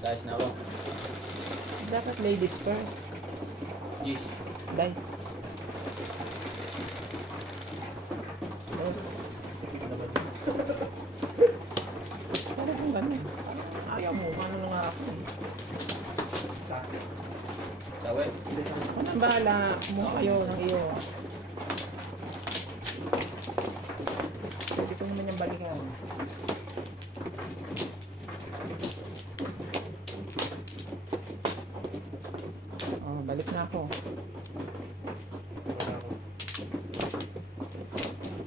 Dice na ako. Dapat ladies first. Dice. Dice. Yes. Parang kung gano'n. Ayaw mo, ano na nga ako. Sa Sawi. hindi sa Kung nang bahala mo kayo ng iyo. Pwede ko naman yung balikan. Oh, balik na ako.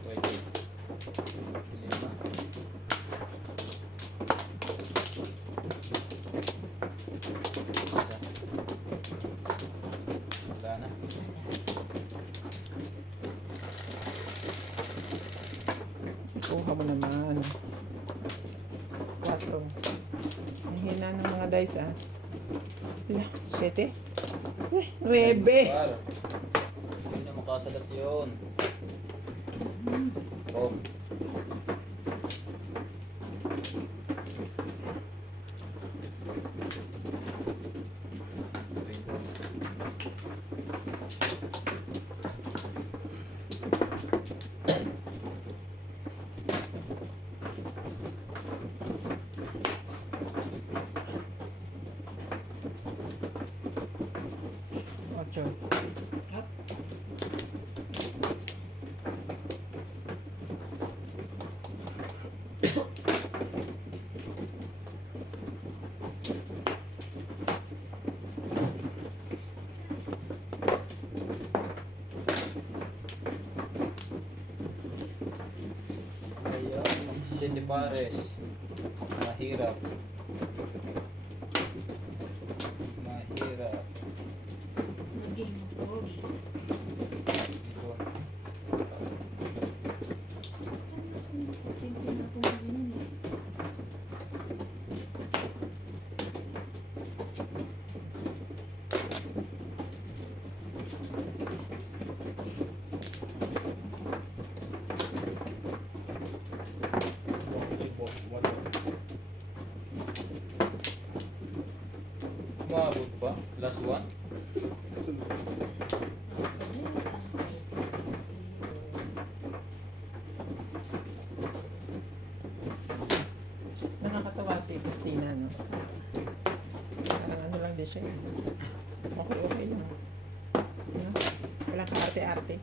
Pwede. Lima. Isa. Wala na. Kuha mo naman. 4. Ang hina ng mga dice ah. Wala, 7. 9. Par. Hindi na makasalat yun. Oh. Ocho. Kaya, magsisindi pares. Mahirap. Mahirap. Naging pogi. Ito. Tempo na ako ganun eh. Umabot pa? Last one? Kasunod. Nakakatawa si Christina, no? Parang ano lang din siya. Okay, okay lang. No? Walang kaarte-arte.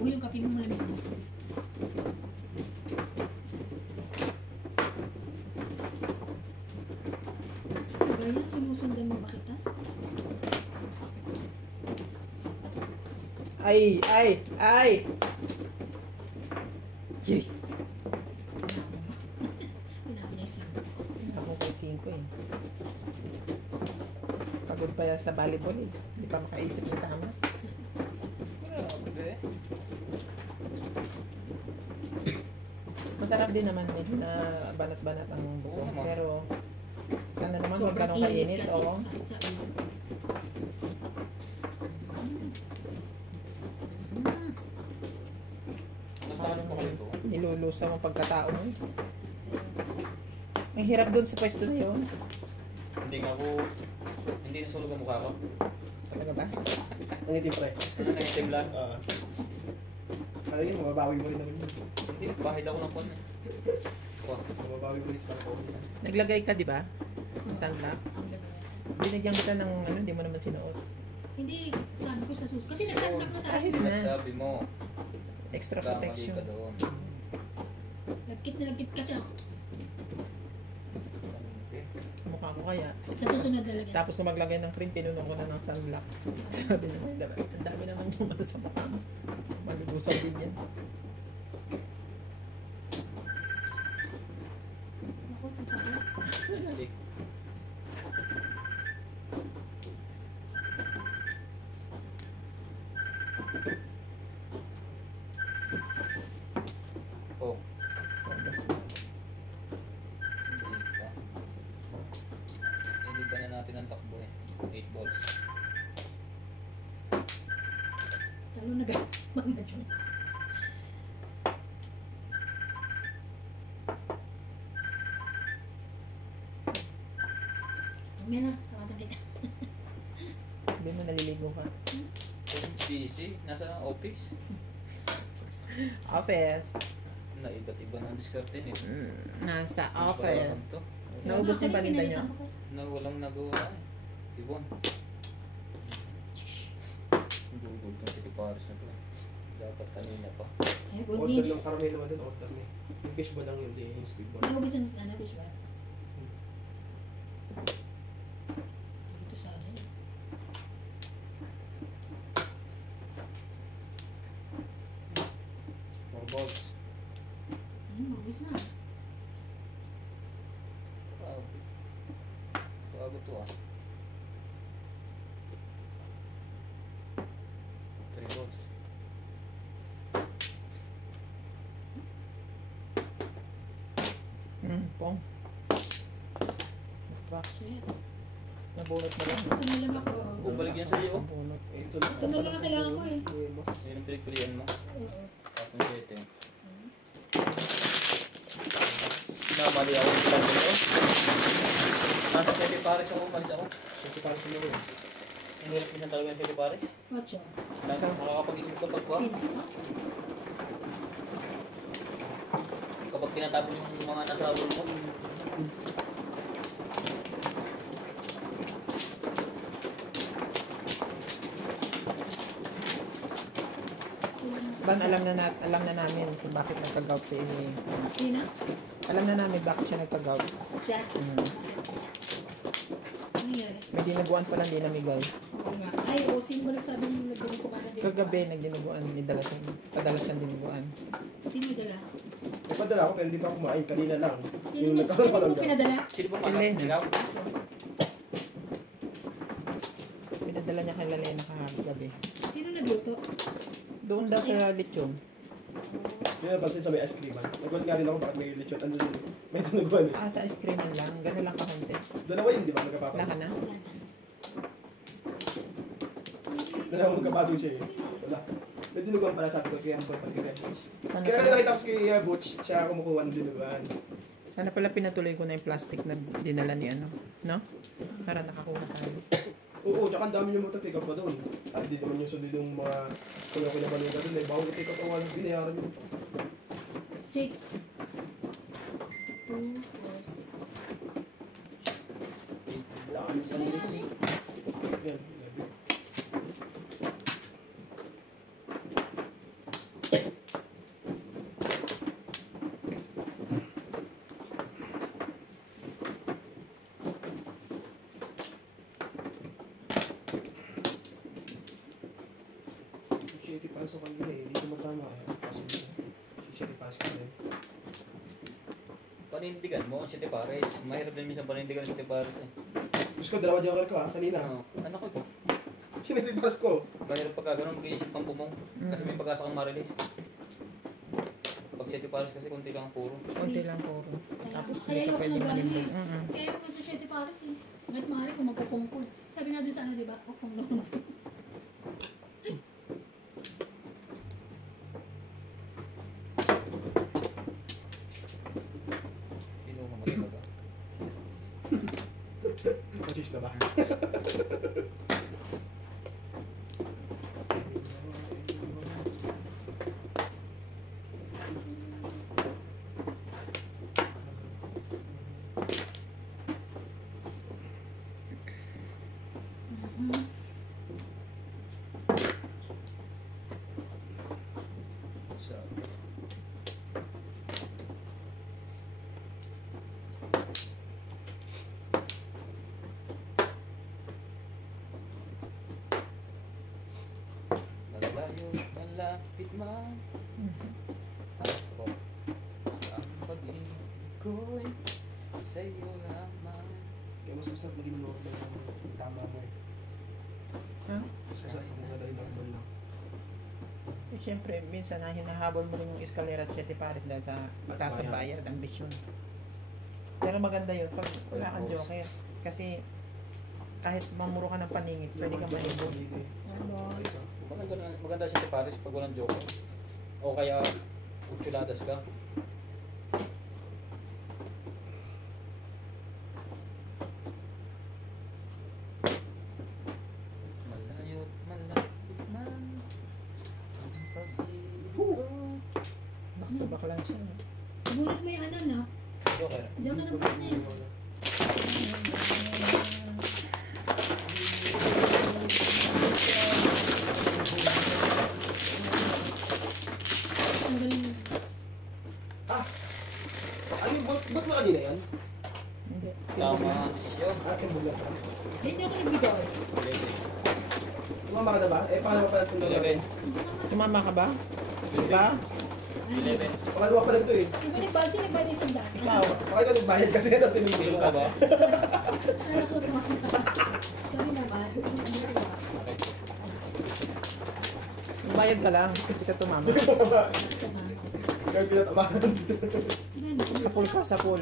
Uy, yung kape mo malamig na. Ganyan, sinusundan mo ba kita? Ay! Ay! Ay! Yay! Wala ko na isang. Ako kay 5 eh. Pagod pa yan sa volleyball eh. Hindi pa makaisip ng tama. Grabe. Masarap din naman, medyo na banat-banat ang buko. Oo naman. Pero, sana naman huwag Sobrang ganun kainit. kasi. Oo. Sakit sa ulo. Nagtanong pa kayo to? Nilulusa mo pagkatao mo. Ang hirap doon sa pwesto na yun. Hindi nga ako... Hindi nasulog ang mukha ko. Talaga ba? Ang itim pre. Ano na yung timlan? Kaya yun, mababawi mo rin naman yun. Hindi, bahid ako ng pan eh. Oh, Mababawi mo rin sa pangko. Naglagay ka, di ba? Ng sunblock. Binigyan kita ng ano, hindi mo naman sinuot. Hindi, sabi ko sa sus. Kasi nagsandak na tayo. Kahit mas na. sabi mo, Extra kamali protection. ka doon. Nagkit na nagkit kasi ako. Okay. Mukha ko kaya. Sa susunod talaga. Tapos kung maglagay ng cream, pinunong ko na ng sunblock. Sabi naman, ang dami naman yung sa mukha mo. Malubusan din yan. Ako, totoo. Sige. Oh, Oh, basta. balls. Talo na ba? Mama Jun. Mamaya na, tawagan kita. Hindi mo naliligo ka. Busy. Nasa office. Office. Na iba't iba ng diskarte niyo. Nasa Parang office. to. Naubos na yung paninda nyo? Na walang nagawa eh. Ibon. Google tong City Paris na to eh. Dapat kanina pa. Ay, Order bunyin. ng caramel naman din, order niya. Yung fish ba lang yun, di yung squid ball. Nag-ubis ang ano, fish ba? Dito sa amin. More balls. Mag-ubis na. Grabe. Bago to ah. 3 balls. Pong. Bakit? Shit. Nabunot mo lang. Ito na lang ako. Bumalik yan sa iyo. Nabunot. Ito Ito na lang ang kailangan ko eh. Mas. Yun ang pinagpilian mo. Oo. Tapos 7. Namali ako sa plan ko. Nasa City Paris ako, malis ako. Ito para sa mga yun. Inirap niya talaga yung City Paris. Ocho. Nakakapag-isip ka pagkuha. Pinaka. Kapag tinatapon yung mga nasa rule mo. Ban, alam na namin kung bakit nagka-gout si Ini. Sino? Alam na namin bakit siya nagka-gout. Siya. Mm. Ano nangyari? May dinaguan pa lang din namigay. Oo nga. Ay, o sino ba nagsabi mo nagdala kumana din? Kagabi nagdinuguan, padala siyang dinuguan. Sino yung dala? Ipadala ako pero hindi pa ako kumain. Kanina lang. Sino Yung mo nagkaroon pa lang mo daw. pinadala? Sino po Ellen. mga ikaw? Pinadala niya kay Lalena kagabi. Sino nagluto? Doon daw sa lechon. Yun ang pansin sa may ice cream. Nagwala nga rin ako bakit may lechon. Ano yun? May tinuguan eh. Sa ice cream lang. Ganun lang kakunti. Dalawa yun, di ba? Wala ka Magkapatong. na? Wala na. Dalawa magkapatong siya eh. Wala. May dinuguan pala sabi ko kaya ang pagpag kay Butch. Sana Kaya pala, nakita ko si Butch, siya kumukuha ng dinuguan. sana pala pinatuloy ko na yung plastic na dinala ni ano. No? Para nakakuha tayo. Oo, tsaka ang dami yung mag-pick up pa doon. At di naman yung sunod yung mga kuya-kuya baluga doon eh. Baka mag-pick up ang walang binayaran yun. 6. 2, 4, 6. Dami pa rin. Yan. Shitty pass ako kanina eh. Hindi ko matama eh. Kasi shitty pass ka rin. Panindigan mo, City Paris. Mahirap din minsan panindigan ng City Paris eh. Gusto ko, dalawa joker ko kanina. Anak ko po. Shitty pass ko. Mahirap pagka ganun, mag-iisip pang pumong. Kasi may pag-asa kang ma-release. Pag City Paris kasi kunti lang ang puro. Konti lang puro. Tapos Kaya hindi ka ayoko pwede nag-ano malimbing. eh. Kaya ako nag-shitty Paris eh. Nga't maaari kung magpupungkol. Sabi nga doon sa ano, di ba? O kung naman. Inuha mo talaga. Machis na ba? Mhm. So, malayo, malapit man. Ako, ang pag-ibig ko'y sa'yo lamang. Kaya mas masarap maging normal ng tama mo eh. Ha? Mas masarap kung maganda yung normal lang. Eh, siyempre, minsan na hinahabol mo rin yung escalera at City Paris dahil sa itaas sa bayad, ambisyon. Pero maganda yun pag wala kang joker. Kasi Kahit mamuro ka ng paningit, pwede ka maligo. Ano? Maganda siya si Paris pag walang joke. O kaya, utsuladas ka. Malayo't malapit man ang pag-ibig ko. Bakla lang siya. Subulit mo yung ano, no? Joker. Diyan ka na ba na yun? Ang galing. Ano, ba't mo kanina yan? Hindi. Tama. Sisyo. Akin mo lang. Hindi ako nagbigay. Tumama ka na ba? Eh, paano pala ito? 11. Tumama ka ba? Diba? 11. Pangalawa pa lang ito eh. Di ba nagbayad siya? Nagbayad isang daan. Ikaw. Bakit ka nagbayad kasi ito tinigil Film mo. ka ba? Ano ko to? Sorry naman. Hindi ko ba? Okay. Bayad ka lang. Hindi ka tumama. Kaya pinatamahan. Sa pool ka, sa pool.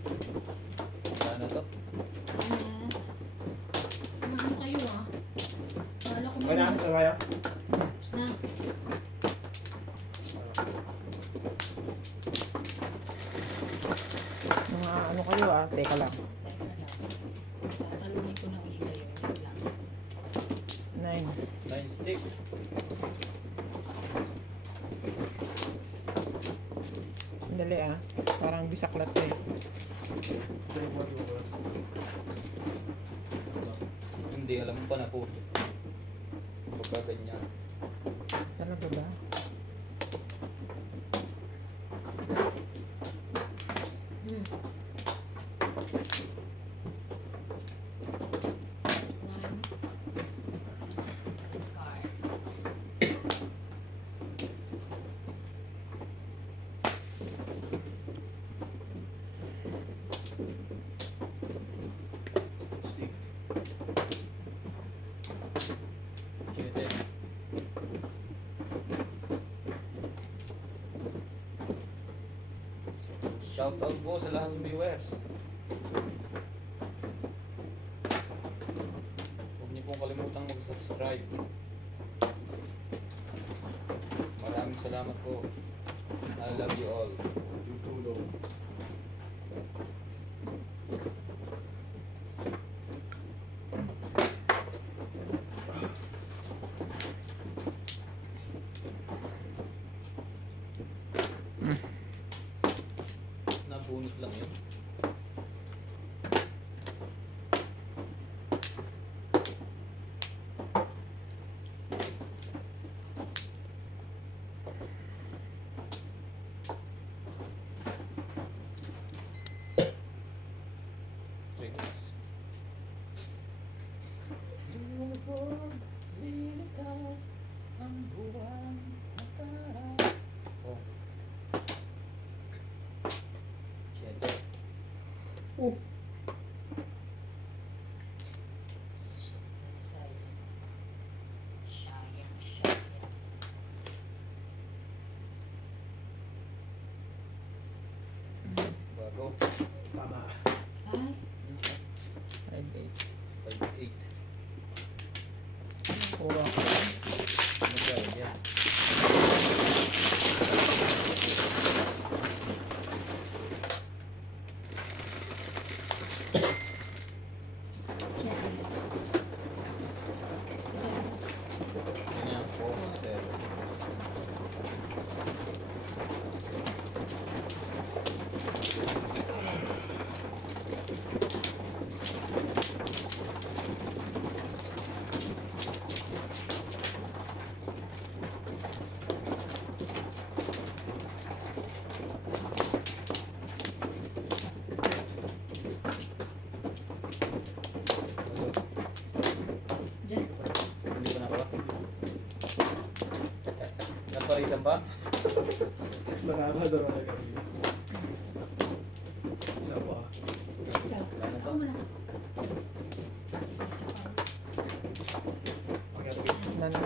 Ano to? Ano kayo ah? Kala ko Okay na, saan kaya? na. Mga ano kayo ah. Teka lang. Teka lang. Tatalunin ko ng ila yun. Wait lang. 9. 9 stick. Dali ah. Parang bisaklat eh. Hindi, alam mo pa na po. Pagka ganyan. Talaga ba? Hmm. One. Card. Stick. Chute. Shout out po sa lahat ng viewers. Huwag niyo pong kalimutang mag-subscribe. Maraming salamat po. I love you all. Yung tulong. Nabunot lang yun. Triggers. Lumubog, lilitaw ang buwan at araw. Oh. Siyete. Bago. Tama. Ay, 5, 5-8. 8. Puro ako. Magkano yan? Ganyan po. 7. dyan. Hindi ko nakuha. Naparisan pa? Nakakasaro na kami. Isa pa. Ikaw. Wala na to. Ako muna. Isa pa. Pagkatapos. Nana.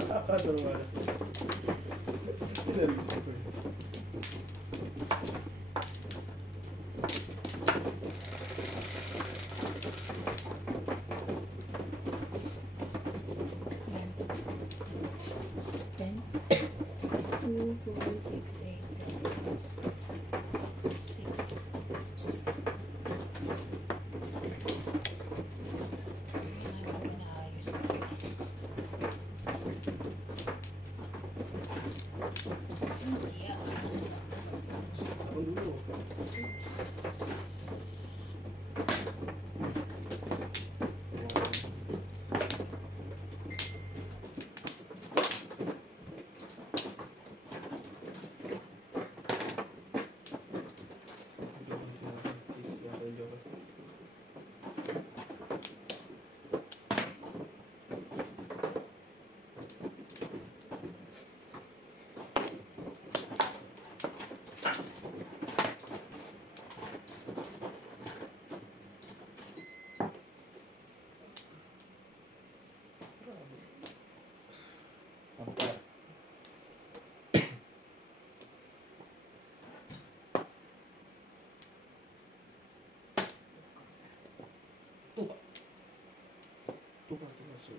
Nakakasaro na. Narisip ko eh. Yan. 10, 2, 4, 6, 8, 6. Ang dulo. Sis, yata yung joke. Ang pa. Tuka. Tuka. So,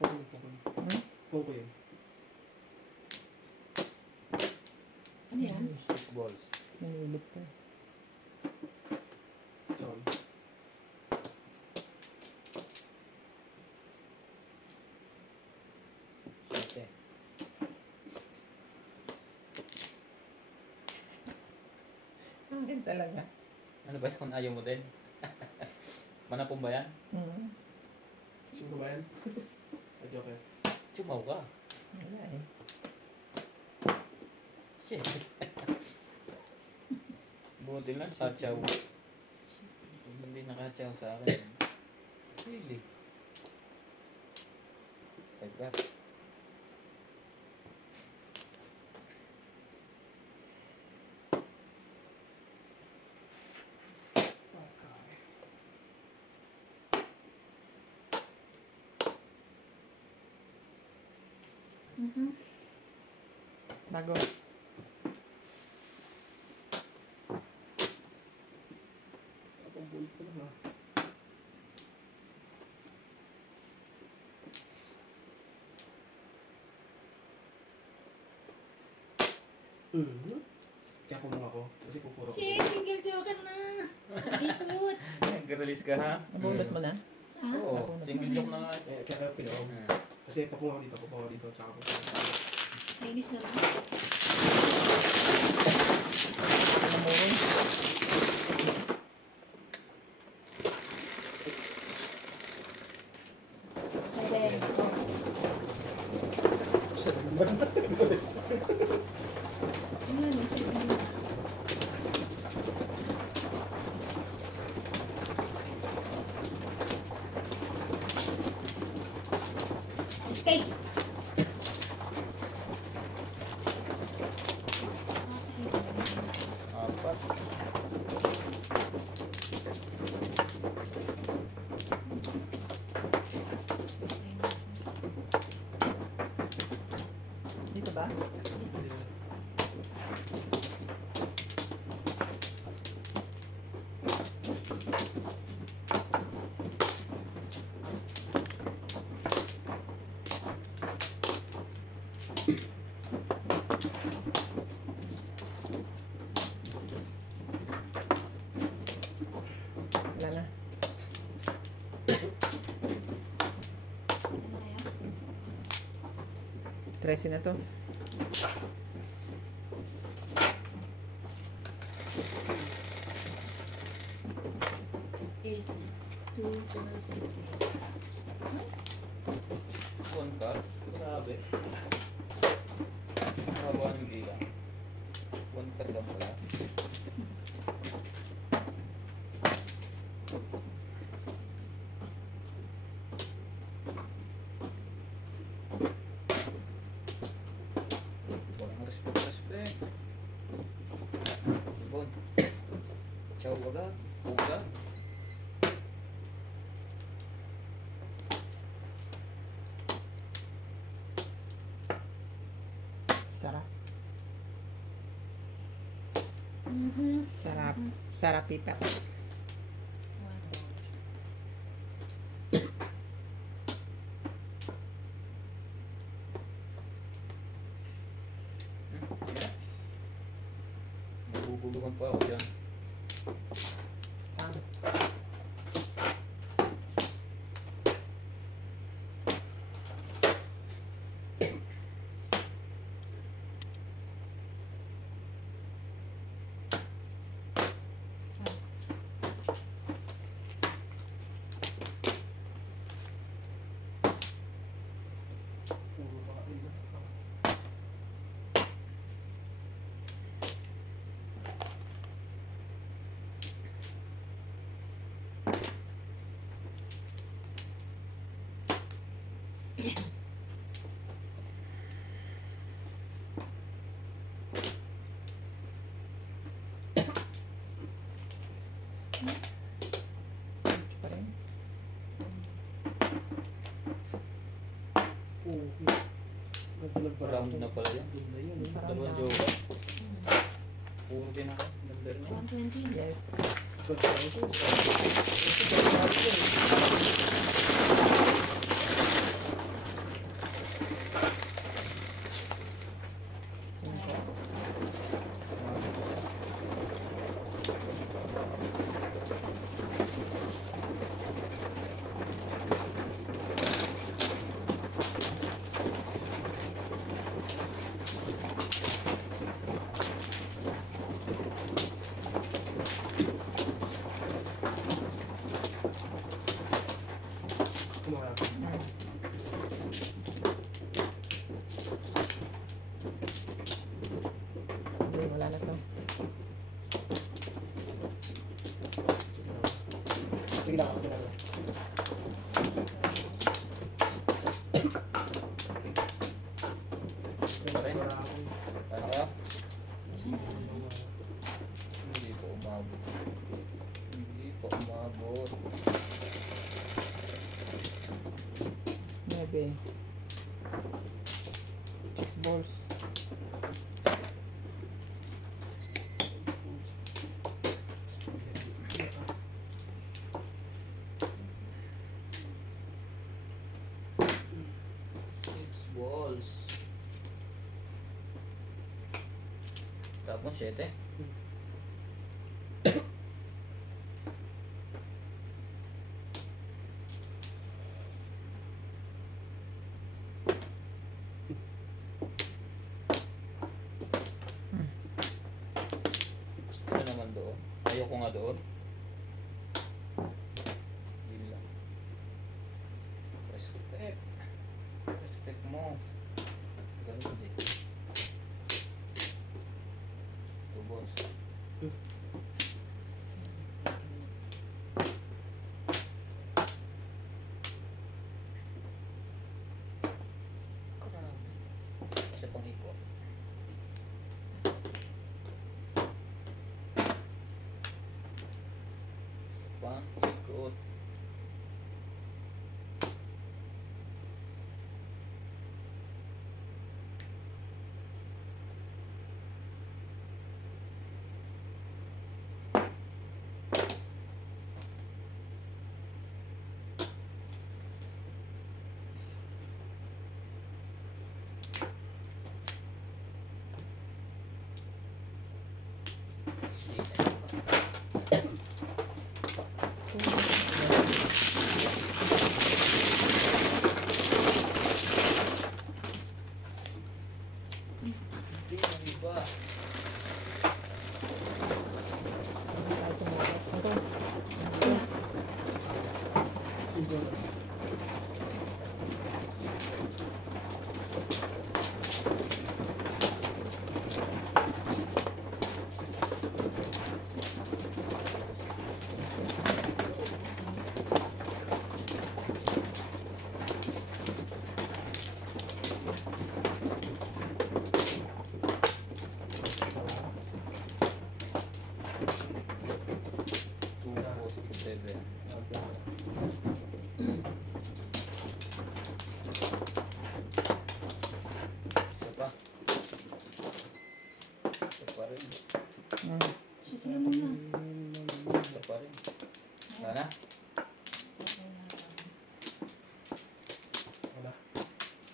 pukul. Hmm? Pukul yun. Ano yan? 6 balls. Nanilip ka. Sorry. Siyete. Akin talaga. Ano ba yun? Ayaw mo din? Manapong ba yan? Hmm. Sino ba yan? Ah, joke eh. Chumaw ka. Wala eh. Shit. Buti lang, satsaw. Hindi nakatsaw sa akin. Really? Pagkat. Mhm. Bago. Apang bulit ko lang ha. Mhm. Kaya pumang ako. Kasi pupuro ko. Shit, single joker na. Ikot. Nag-release ka ha? Nabulot mo na? Ha? Oo, single joke na nga. Eh, kaya pinawag. Hmm. Kasi papung ako dito, tsaka pupuro. Kainis naman. Alam mo rin. Seven. Siya naman. Ano yan? Seven. Space. Apat. Dito ba? Wala na. Ano kaya? 13 na to. Eight. 2, 4, 6, 8. One card. Grabe. Makabuhan yung bilang. One card lang pala. Walang respect. Bon. Ciao agad. Uga. Sarap. Sarap. Sarap pipa. Maguguluhan pa ako dyan. Puro kain na. Pa rin. Okay. Ganda nagbarako. Round na pala yan. Ganda yun eh. Parang Dalawang na- jowa. Puro din ako. Number niya. 120. Yes. Ganda yun. Cinco. Kumaya. Hindi, wala na to. Sige lang. Sige lang. Pa rin. Barako. Ano kaya? Hindi po umabot. Hindi po umabot. 9. 6 balls. Six balls. Tapos 7. Gusto ko naman doon. Ayoko nga doon. Yun lang. Respect. Respect mo. Ganun din. Two balls. Isa pang ikot. Isa pang ikot.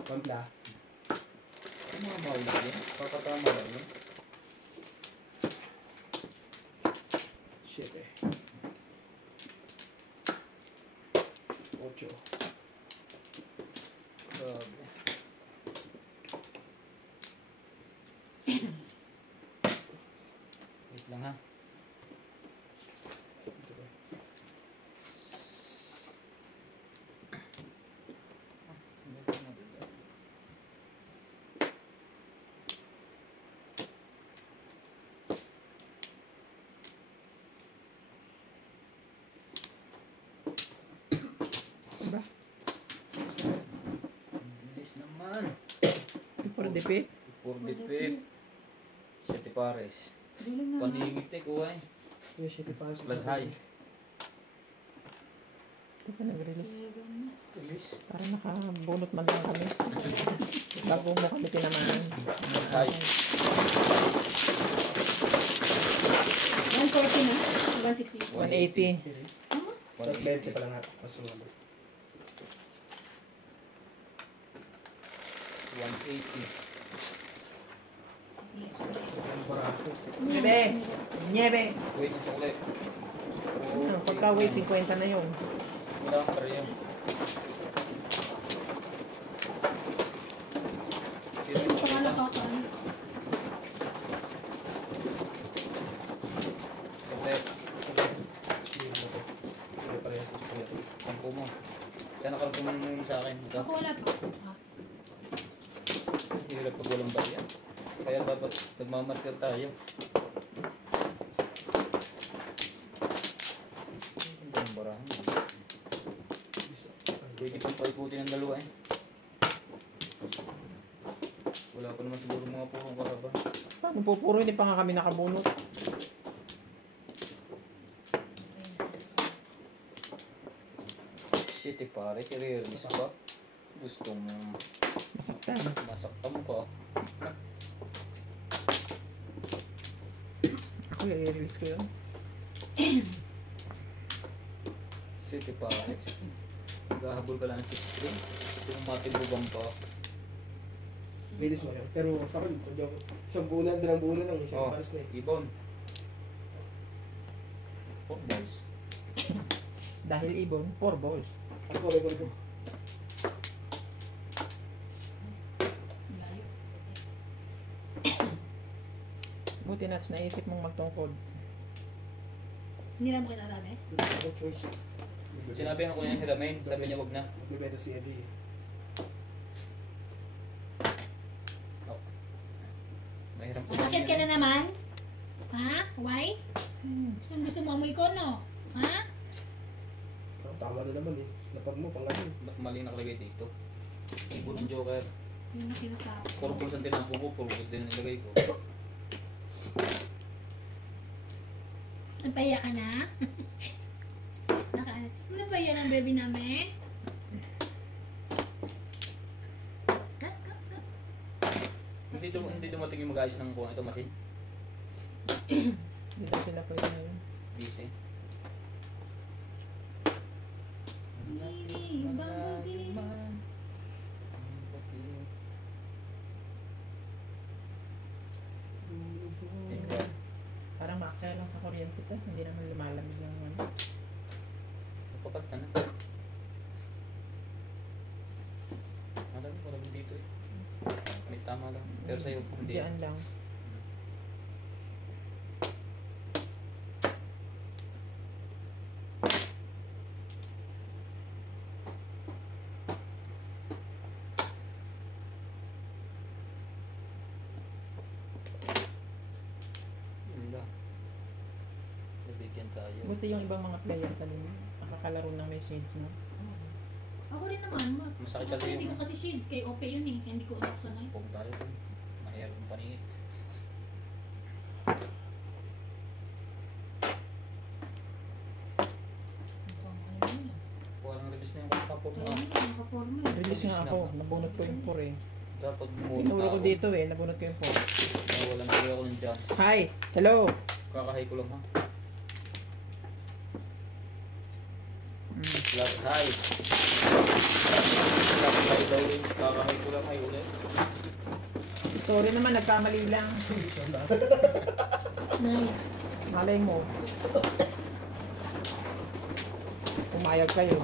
Pampla. Tumama ulit yun. Kakatama lang yun. 7. 8. Grabe. Wait lang ha. Ba? Bilis naman. For dipit? For the pit. 7 pares. Galing naman. Paningit eh kuha eh. Yung 7 pares. Plus high. Ito pa nag-release. Bilis. Para nakabunot man lang kami. Bago mo kami tinamahan. Plus high. 140 na? 160? 180. Ano? Plus 20 pa lang natin. Mas mga 180. Yes, ulit. ang barato. Niebe! Niebe! Wait, ang sukli. Ano, pagka weight, 50 na yun. Wala kang pare yun. Hindi pa nga nakakaano. Sukli. Hindi mo to. Hindi parehas sa chocolate. Tampo mo. Kaya nakalpuman mo sa akin. Ito. Ako wala pa. Ah. Hirap pag walang bariya. Kaya dapat nagmamarker tayo. Ang barahan. Pwede pang paikutin ng dalawa eh. Wala pa naman siguro mga purong karaba. Paano po puro? Hindi pa nga kami nakabunot. City pare, i-release pa. Gustong Masaktan. masaktan pa. Ako i-release ko yun. City pare. Gahabol ka lang ng 16. Kung matibugan pa. Bilis mo yun. Pero parang isang buunan, dalang buunan lang. Siya Oh, pares na eh. ibon. 4 balls. Dahil ibon, 4 balls. Ako, record ko. Layo. Buti nuts, naisip mong magtungkod. Hindi na mo kinatabi? Ako choice. Sinabi ko niya si Ramain, sabi niya wag na. Magbibenta si Eddie. Oh. Mahirap po. Bakit ka na naman? Ha? Why? Gusto mo amoy ko, no? Ha? Oh, tama na naman eh. Lapag mo, pang ano. Mali nakalagay dito. Ibon ng Joker. Hindi na kinatabi. Purpose ang tinampo ko, purpose din ang nilagay ko. Nagpahiya ka na? Nagpahiya ng baby namin? Hindi dumating yung mag-ayos ng buwan ito, machine. Hindi na sila pwede na yun. Busy. Hindi, bumblebee. Parang maksa lang sa kuryente to. Hindi naman lumalamig ng ano. Kapag ka na. Malamig dito eh. May tama lang. Pero sa'yo, hindi. Diyan lang. Wala. Nabigyan tayo. Buti yung ibang mga player kanina. Nakakalaro ng may shades na. Ako rin naman. Masakit Kasi kasi hindi ko yung kasi shades. Kay OP yun eh. Hindi ko utak sanay. pong tayo. Mahirap yung paningit. Parang release na yung kapapor mo. Nakaporma eh. Release nga ako. Nabunot ko yung 4 eh. Dapat bumulit Tinuro ko dito eh. Nabunot ko yung 4. Walang tuloy ako ng chance. Hi! Hello! Kakahay ko lang ha. Mm. Last high. Tapos tayo daw rin. Kakahay ko lang, may ulit. Sorry naman, nagkamali lang. Nay. Malay mo. Pumayag kayo.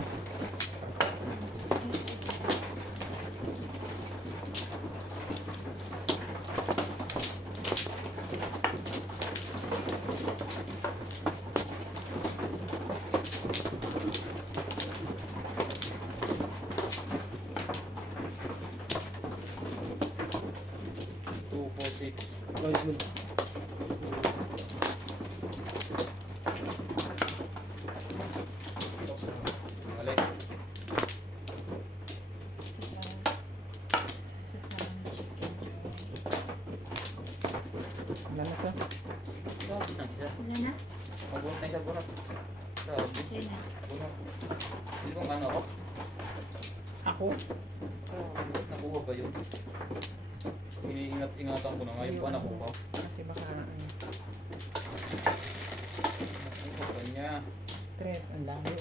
Two, four, six. Ayos mo. Mali. Sa parang chicken joy. Wala na to. Sabit ng isa. Wala na? Mabunot na isa, bunot. Sabit. Sa'yo na. Bunot. Hindi kong ano ako. Ako? Nakuha ba yun? Iniingat-ingatan ko na nga yung anak ko pa. Kasi baka Nakuha ba niya? stress. Ang layo.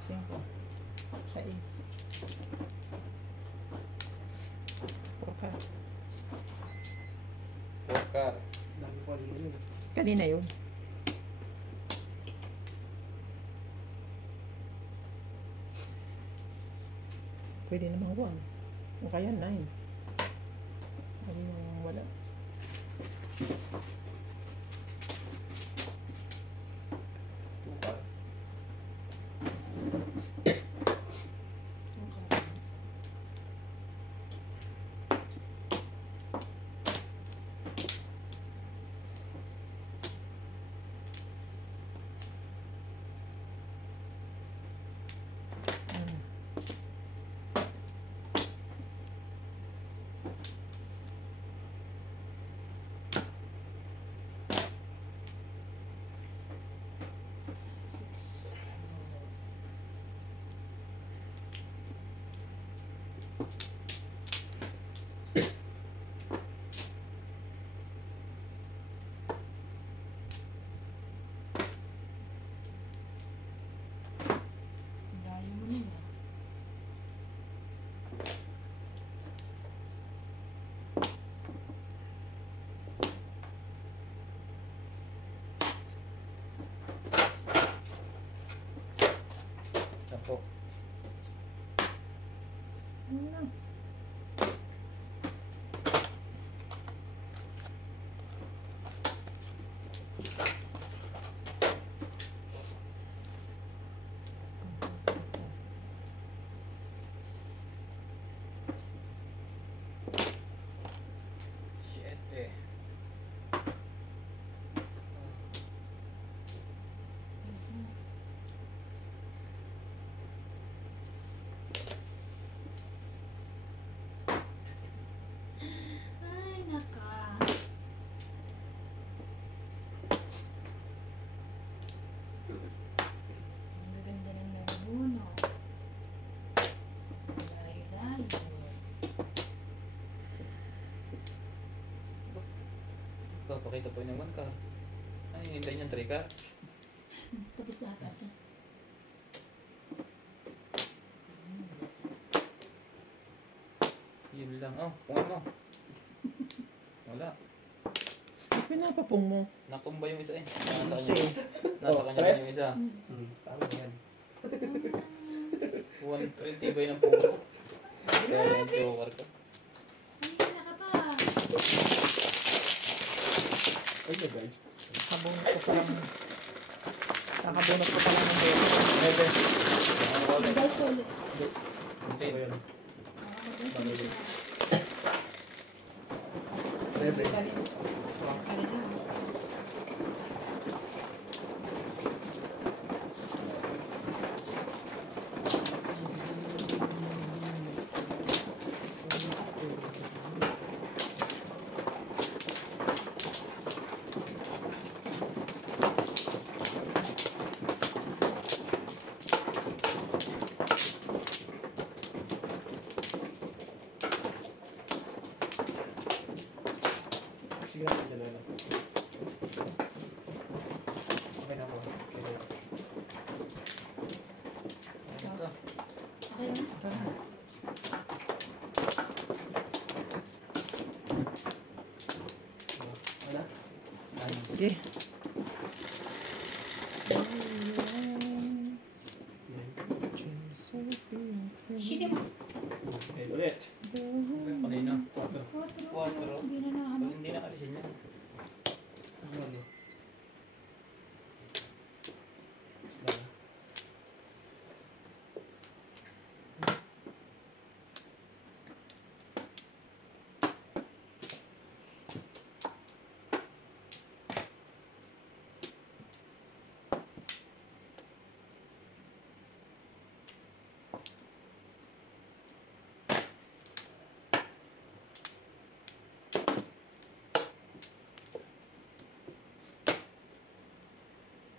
Cinco. Sais. Porka. Porkar. Dami ko alin yun. Kanina yun. Pwede namang 1. O kaya 9. Ano yung wala? Tukar. Ano? Layo mo na ba? Sampo. Ano lang? Siete. Ay, naka. Ang gaganda ng nabuno. Layo-layo. Papakita po yung 1 car. Ano hinintay niyang 3 car? Tapos na ata siya. Yun lang. Oh, pungan mo. Wala. Pinapapong mo. Natumba yung isa eh. Nasa Kasi, kanya. Nasa Oh, kanya press. yung isa. Tama yan. 1 tibay ng pungo. Kaya yung joker ko. Ay, naka pa. Ay, no guys. kabunot ko pa lang. Kakabunot ko pa lang ng bola. Never. Ano ko ulit? Guys ko ulit. Gusto ko yan. Guys ko ulit. Rebe. Galing. Galing na. Sige lang, dyan na lang.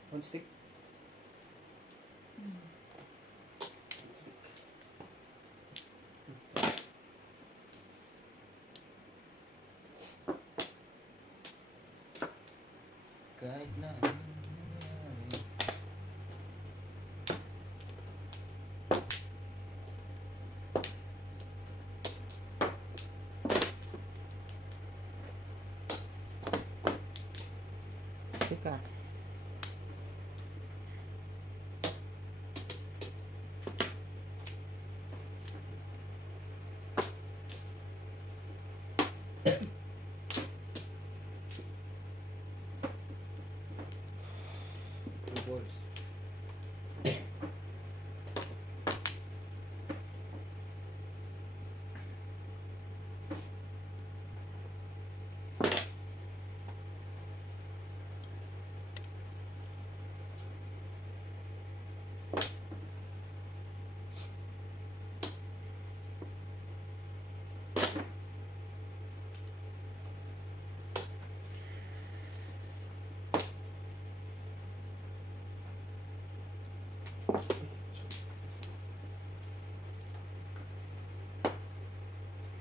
One stick. Hmm. One stick. Kahit na ano nangyari. Sikat. Two balls.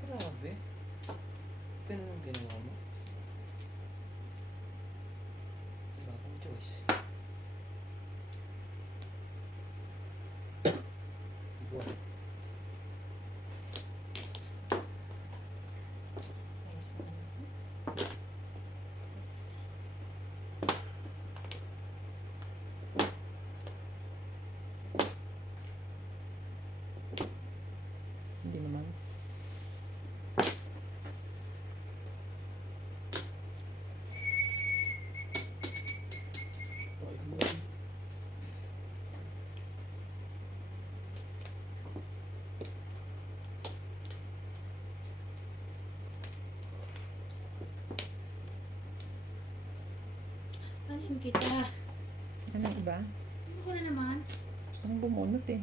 Grabe. Ganun ang ginawa mo. Wala kang choice. Ball. Ayos naman. 6. Hindi naman. Alin kita? Ano iba? Ano ko na naman? Gusto kong bumunot eh.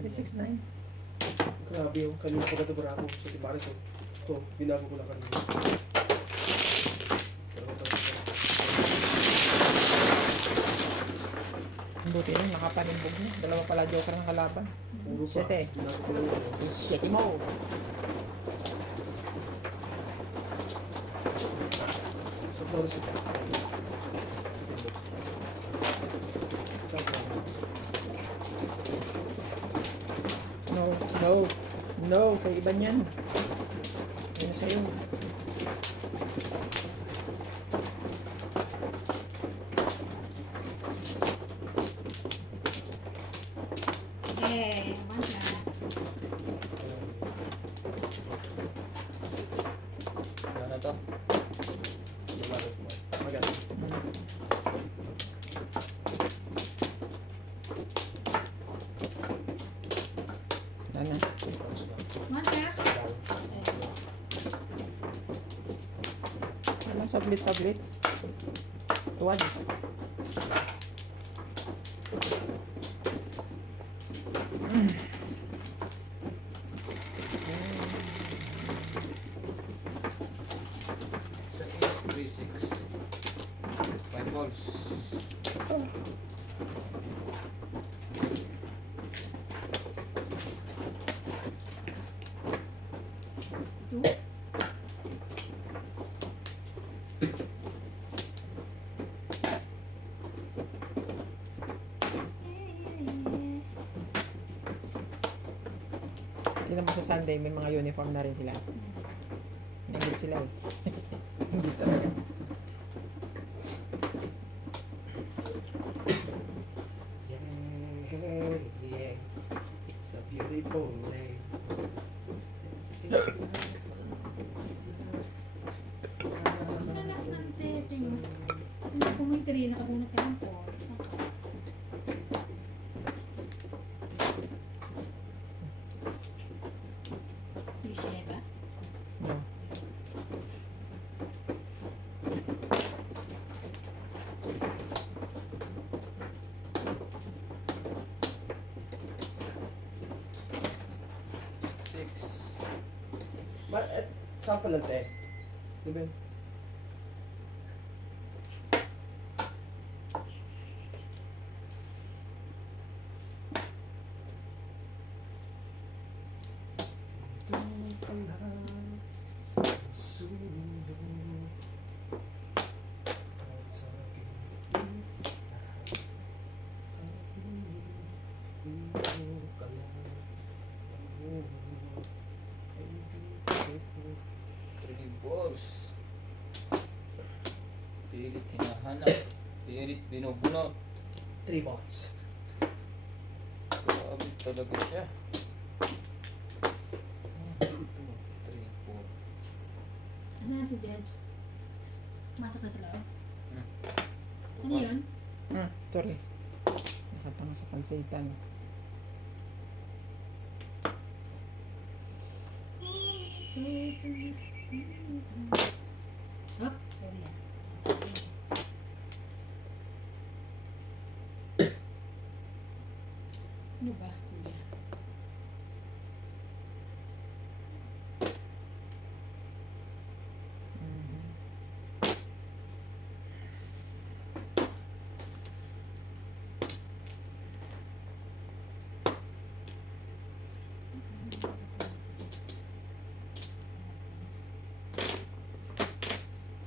369. Grabe yung kanina pa gatabara ako sa Timares. Ito, binago ko lang kanina. Pero ito. Buti lang, nakapanimbog na. Dalawa pala joker ng kalaban. Puro pa. Siyete. Binago ko lang yun. Shitty mo! Sa Taurus ito. No, no, no, kay iba niyan. Ayun na sa'yo. Eh, one shot. Wala na to. Agad. Ano? Tapos na. One shot. Ano, saglit. Tuwad. Sa is 3-6. 5 balls. Two. Hindi naman sa Sunday, may mga uniform na rin sila. Nagit sila eh. Hindi talaga. Yeah. It's a beautiful day. Lalak ng taping. Hindi ko may 3, nakabunot ka ng 4. Isang ka. Yung Sheba. No. Saan pala te? Di ba yun? Binubunot. 3 balls. Grabe talaga siya. 1, 2, 3, 4. Asan na si Judge? Masok ka sa loob? Hmm. Ano yun? Sorry. Nakatanga sa pansitan. Oh, sorry ah. Ano ba? Kuya?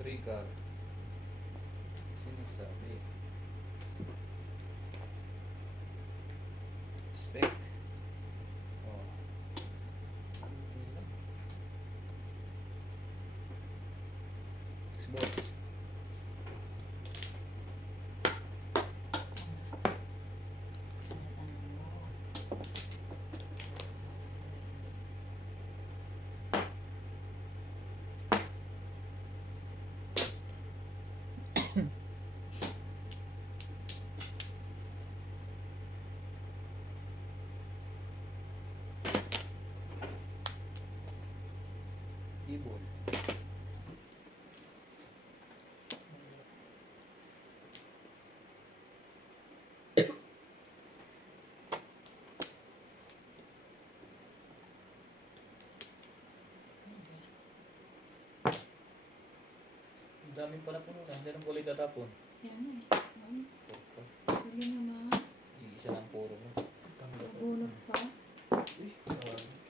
Trigger. Sinasabi. Respect. Oh. Xbox. Keyboard. Ang daming pala puno na. Saan ang kulay tatapon? Yan na eh. Ay, sige naman. Isa lang puro mo. Nabunot pa.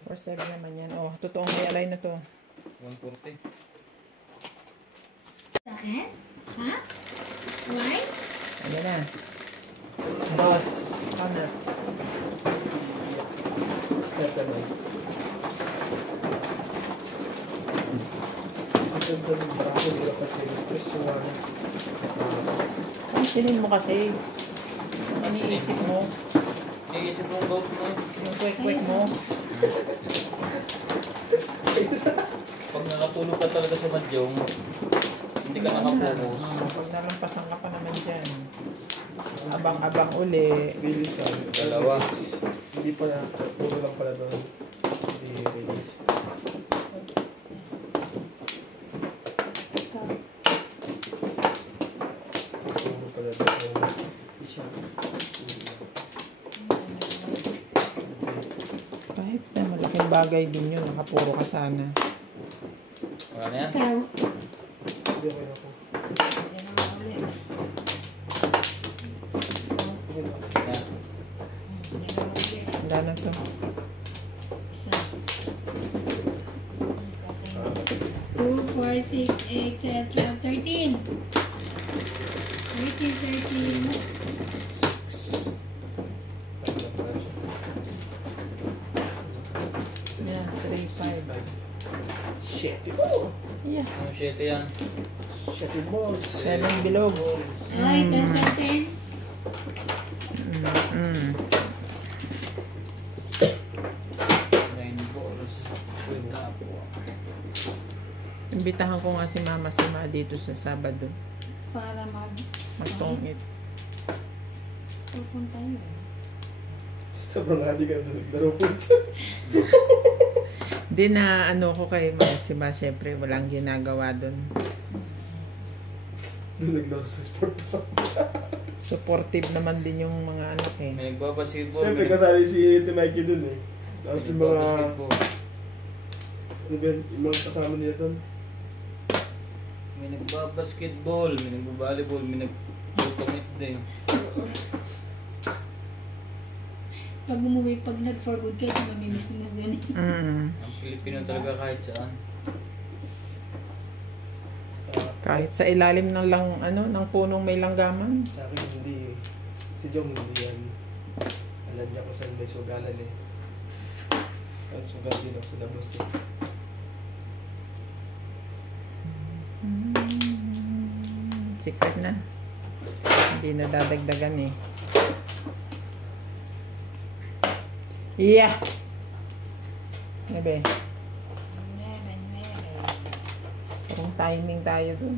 4-7 naman yan. Oh, totoong may alay na to. 140. Sa akin? Ha? Why? Ayan na. Boss. Honors. Settlement. Ang ganda ng braso nila kasi Chris Juan. Pansinin mo kasi. Ang iniisip mo. Iisip mo ang goat mo eh. Yung kwek-kwek mo. Pag nakatulog ka talaga sa madyong, hindi ka nakapokus. Pag nalampasan ka pa naman dyan. Abang-abang uli. Release ang Dalawa. Hindi pa na, puro lang pala doon. Hindi release. Puro pala doon. Isa. Kahit na malaking bagay din yun. Nakapuro ka sana. Wala na yan. Ikaw. Hindi ako ako. Yan na nga ulit. Hindi na. Yan. Yan na ulit. Wala na to. Isa. 2, 4, 6, 8, 10, 12, 13. 13. Yan, 3-5. Shit. Oh! Yeah. Yung 7 yan. Shit balls. 7 bilog. Ay, 10, 10. Mm. 9 balls. Wala po. Imbitahan ko nga si Mama si Ma dito sa Sabado. Para Magtongit. pupunta yun. Sobrang hadi ka na naglaro po. Di na ano ko kay Ma si Ma, syempre walang ginagawa doon. Nung naglaro sa sport pa sa Supportive naman din yung mga anak eh. May nagbabasketball. Siyempre kasali si Ate Mikey dun eh. Tapos yung mga, ano ba yun, yung mga kasama nila dun. May nagbabasketball, may nagbabalibol, may nagtutumit din. Pag umuwi, pag nag-for good kayo, mamimiss mo doon eh. Ang Pilipino talaga kahit saan. Kahit sa ilalim ng ng punong may langgaman. Sa akin hindi, si Jong hindi yan. Alam niya kung saan may sugalan eh. Saan sugal din ako sa labas eh. 6-5 na. Hindi na dadagdagan eh. Yeah! Bebe, parang timing tayo dun.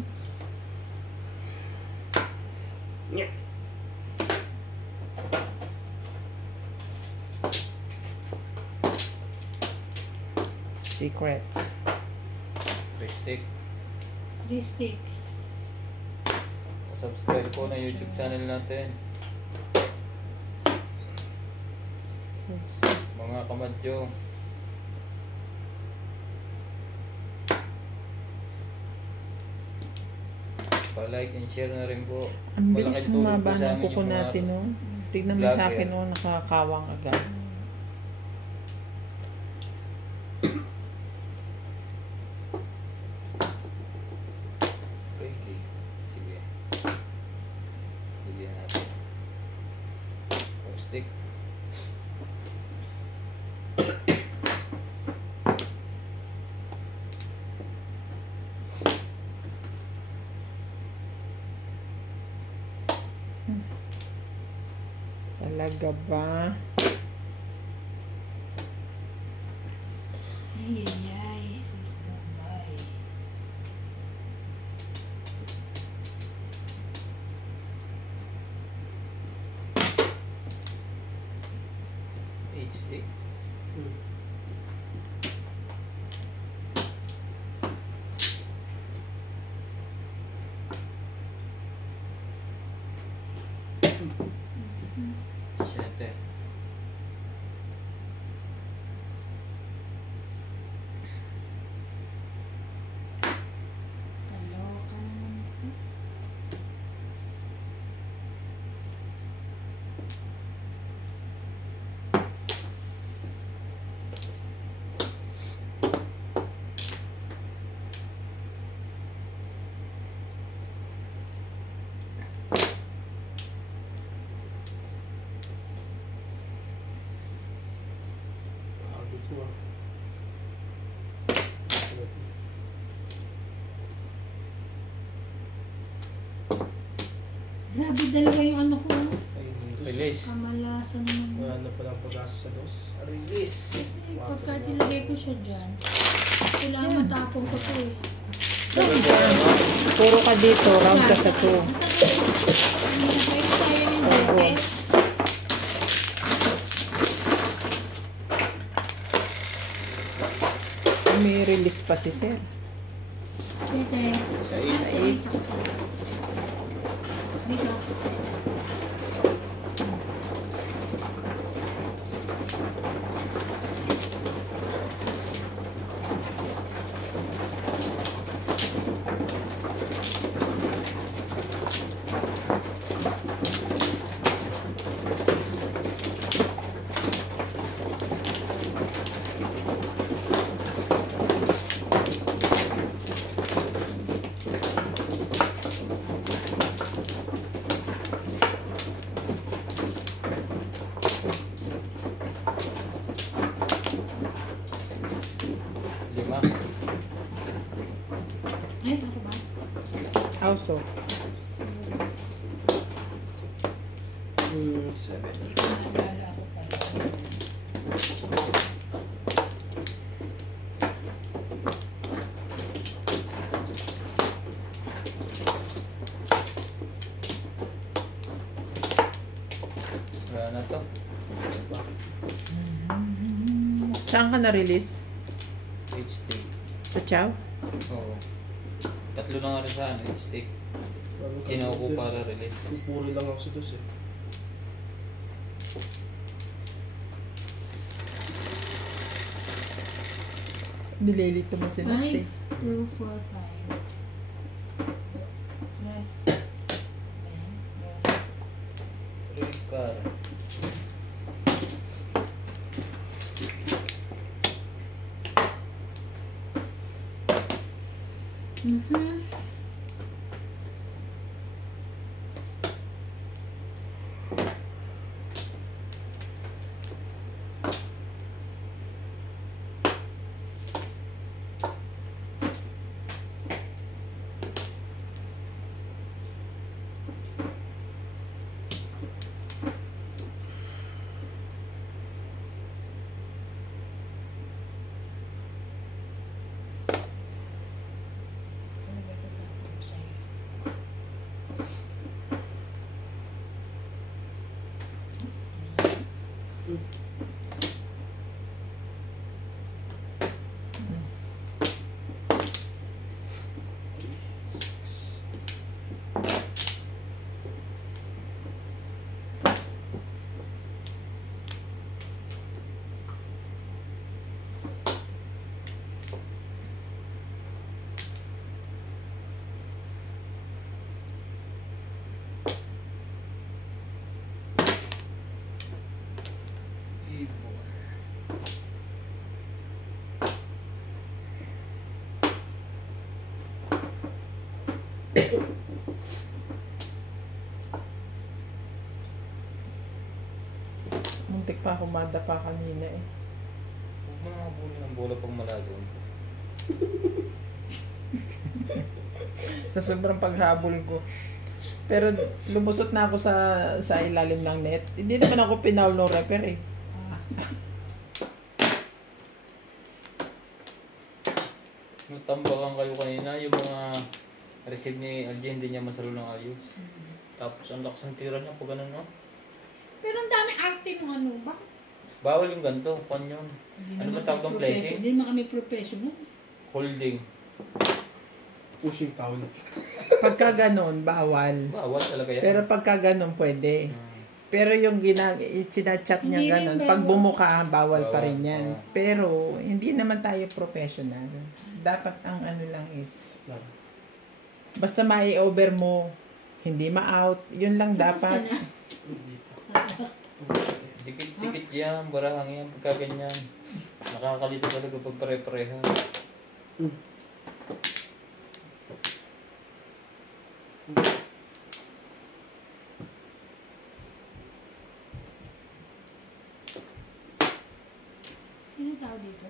Secret. Stick. Stick. Subscribe po na YouTube channel natin. Mga kamadyo. Pa-like and share na rin po. Ang bilis Malaking tulong humaba po sa ng amin kuko yung mga natin, no? Tignan mo vlogger. sa akin, no? Nakakawang agad. Really? Sige. Bigyan natin. Stick. Talaga ba? Ay, ay, ay. Sis Bombay. Stick. Siyete. Kaloka naman ito. Abot mo. Grabe talaga yung ano ko. Ayun, Release. Kamalasan naman. wala na palang pag-asa sa dos. Release. Kasi pagka nilagay ko siya dyan, kailangan matapong ko to eh. Puro ka dito, round ka sa 2. Nilagay ko tayo yung bucket. May release pa si sir. Siyete. Sais. Dito. Lima. Ay, ako ba? Also, Seven. Naalala ako pala. Wala na to. saan ka na-release? Stick. Sa chow? Oo. Tatlo na nga rin sa stick. Parang Ginawa ko din. para release. Pupuri lang ako sa dos eh. Nililito mo si Ay, Naxi. 2, 4, 5. Plus. Ayan. Plus. 3 car. Mhm. Muntik pa ako madapa kanina eh. Huwag mo nang habulin ng bola pag malayo. Sa sobrang paghabol ko. Pero lumusot na ako sa ilalim ng net. Hindi naman ako pinaul ng referee. Natambakan kayo kanina, yung mga receive ni Aljen, hindi niya masalo ng ayos. Tapos ang lakas ng tira niya pag ganun, no? Pero ang dami arte ng ano ba? Bawal yung ganito, pan yun. Ano ba tawag ng placing? Hindi naman kami professional. Holding. Pushing foul. Pagka ganon, bawal. Bawal talaga yan. Pero pagka ganon, pwede. Pero yung sinachap niya Hindi rin ganon, bawal. pag bumuka, bawal pa Bawal, rin yan. oo. Pero, hindi naman tayo professional. Dapat ang ano lang is, basta mai-over mo, hindi ma-out, yun lang Tapos dapat. ka na. Hindi pa. Dikit-dikit yan, barahang yan, pagka ganyan. Nakakalito talaga pag pare-pareha. Sino tao dito?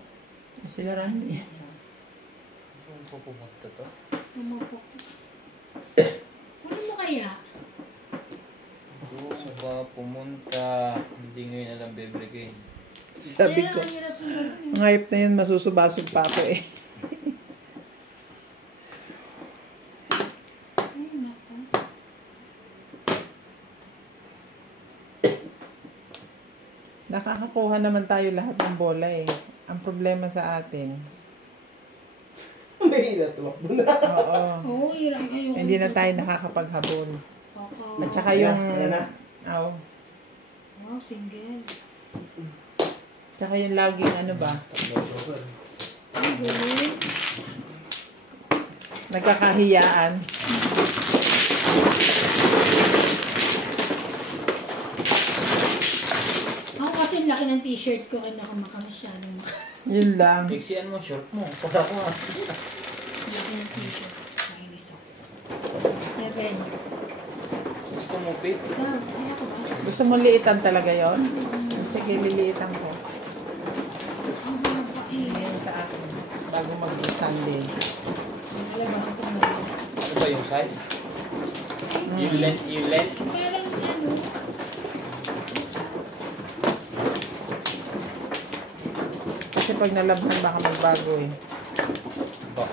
Sila Randy. Saan po pumunta to? Pumapok. Ano mo kaya? Saan ba pumunta? Hindi ngayon alam bebrekin. Sabi Kaya ko, ang hirap ng ang hype na yun, masusubasog pa ako eh. Ay, nako. Nakakakuha naman tayo lahat ng bola eh. Ang problema sa atin, May natumakbo na. oo, Oo, hirap kayo. hindi na tayo nakakapaghabol. Oo. At saka yung, Ayan na. oo, Wow, single. tsaka yung laging ano ba, Ay, galing. nagkakahiyaan. Ako kasi ang laki ng t-shirt ko kaya masyadong Yun lang. Pixian mo, short mo. Para ko ah. laki ng t-shirt. Kainis ako. 7. Gusto mo, Pete? Dab, ay ako ba? Gusto mo liitan talaga yon? Sige, liliitan ko. Ang haba eh. Ngayon sa akin, bago mag-Sunday. Nalabahan ko na. Ano ba yung size? Ay, Yung length, yung length. parang ano, Kasi pag nalabhan, baka magbago eh.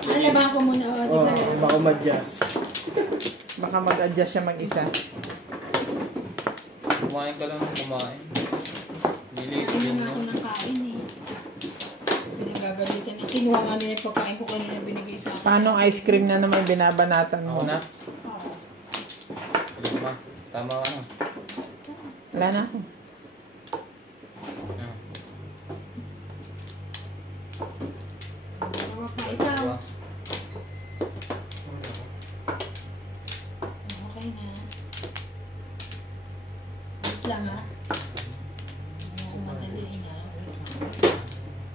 nalabahan ko muna. O, di Oh, ba? baka ma-adjust. Baka mag-adjust siya mag-isa. Kumain ka lang ng kumain. Dili, Kain din na ako mo. ng kain eh. Pinagagalitan. Kinuha nga nila yung pagkain ko kanina binigay sa akin. Paano ang ice cream na naman binabanatan Ako mo? na. Oo. Lima. Tama ka na. Wala na ako. Ah. Tawa pa ikaw. Diba? Okay na. Wait lang ah. Huwag mo madaliin ah. Wait lang.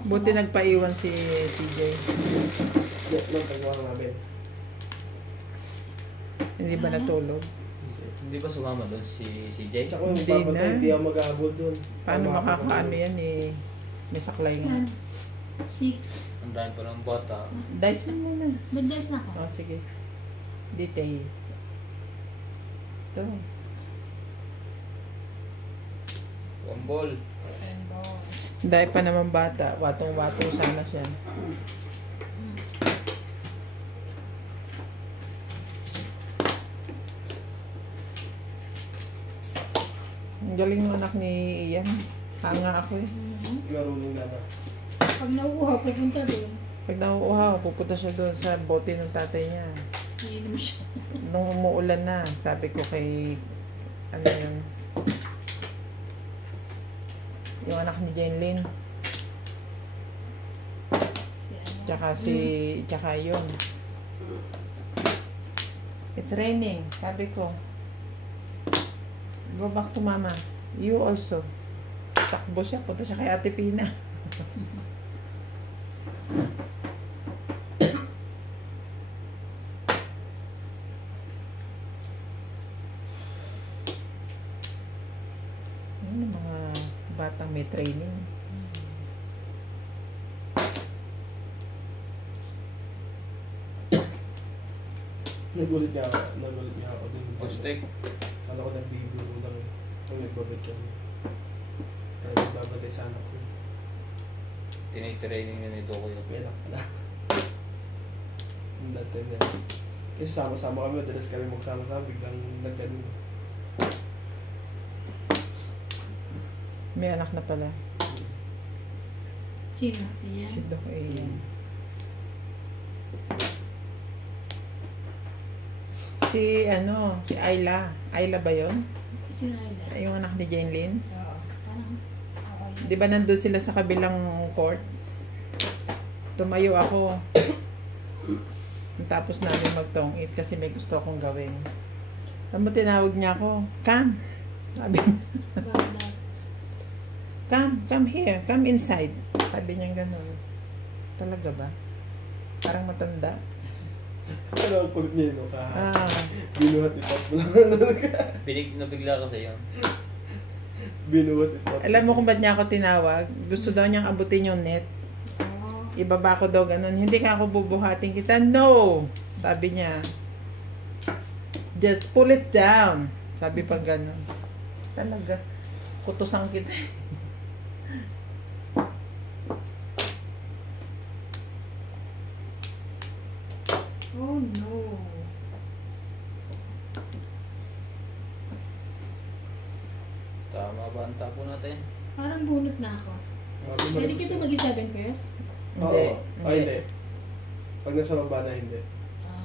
Buti nagpaiwan si CJ. Yes, lang pagawa namin. Hindi ba natulog? Hindi ba sumama doon si Jay? Tsaka yung Hindi papatay, na. hindi ako mag-aabol dun. Paano Tama ako. makakaano yan eh? May saklay nga. Yan. 6. Ang dami pa ng bata. Dice mo muna. Mid-dice na ako. Oh, sige. Detail. Ito. One ball. Dahil pa naman bata. Watong-watong sana siya. Ang galing ng anak ni Ian. Hanga ako eh. Marunong na na. Pag nauuhaw, pupunta doon. Pag nauuhaw, pupunta siya doon sa bote ng tatay niya. Iinom siya. Nung umuulan na, sabi ko kay, ano yun, yung anak ni Jane Lynn, Si ano. tsaka yun. It's raining, sabi ko. Go back to mama. You also. Takbo siya, punta siya kay Ate Pina. Ano mga batang may training. Nagulit nga ako dun. Postek. Kala ko nagbibiro lang kung nagbabad kami. Kaya nagbabatay sa anak ko. Tinitraining na nito ko yun. May anak pala. Yung dati niya. Kasi sama-sama kami, madalas kami magsama-sama, biglang nagganun. May anak na pala. Sino? Si Ian? Si Doc Ian. Si Ayla. Ayla ba yun? Sino Ayla? Yung anak ni Jane Lynn. Oo. Parang, oo. Di ba nandun sila sa kabilang court? Tumayo ako. Tapos namin magtong-it kasi may gusto akong gawin. Alam mo, tinawag niya ako, come. Sabi niya, come here, come inside. Sabi niya gano'n. Talaga ba? Parang matanda. Pero ang kulit niya, no? Binuhat ni Pat mo lang. Nabigla kasi yun. Binuhat ni Pat. Alam mo kung ba't niya ako tinawag? Gusto daw niyang abutin yung net. Oo. Ibaba ko daw ganun. Hindi ka ako bubuhatin kita. No! Sabi niya. Just pull it down. Sabi pa ganun. Talaga. Kutusan kita. Oh no. Tama ba ang tapo natin? Parang bunot na ako. Pwede kita mag-7 pairs? Hindi. Oo. Hindi. Pag nasa baba na, hindi.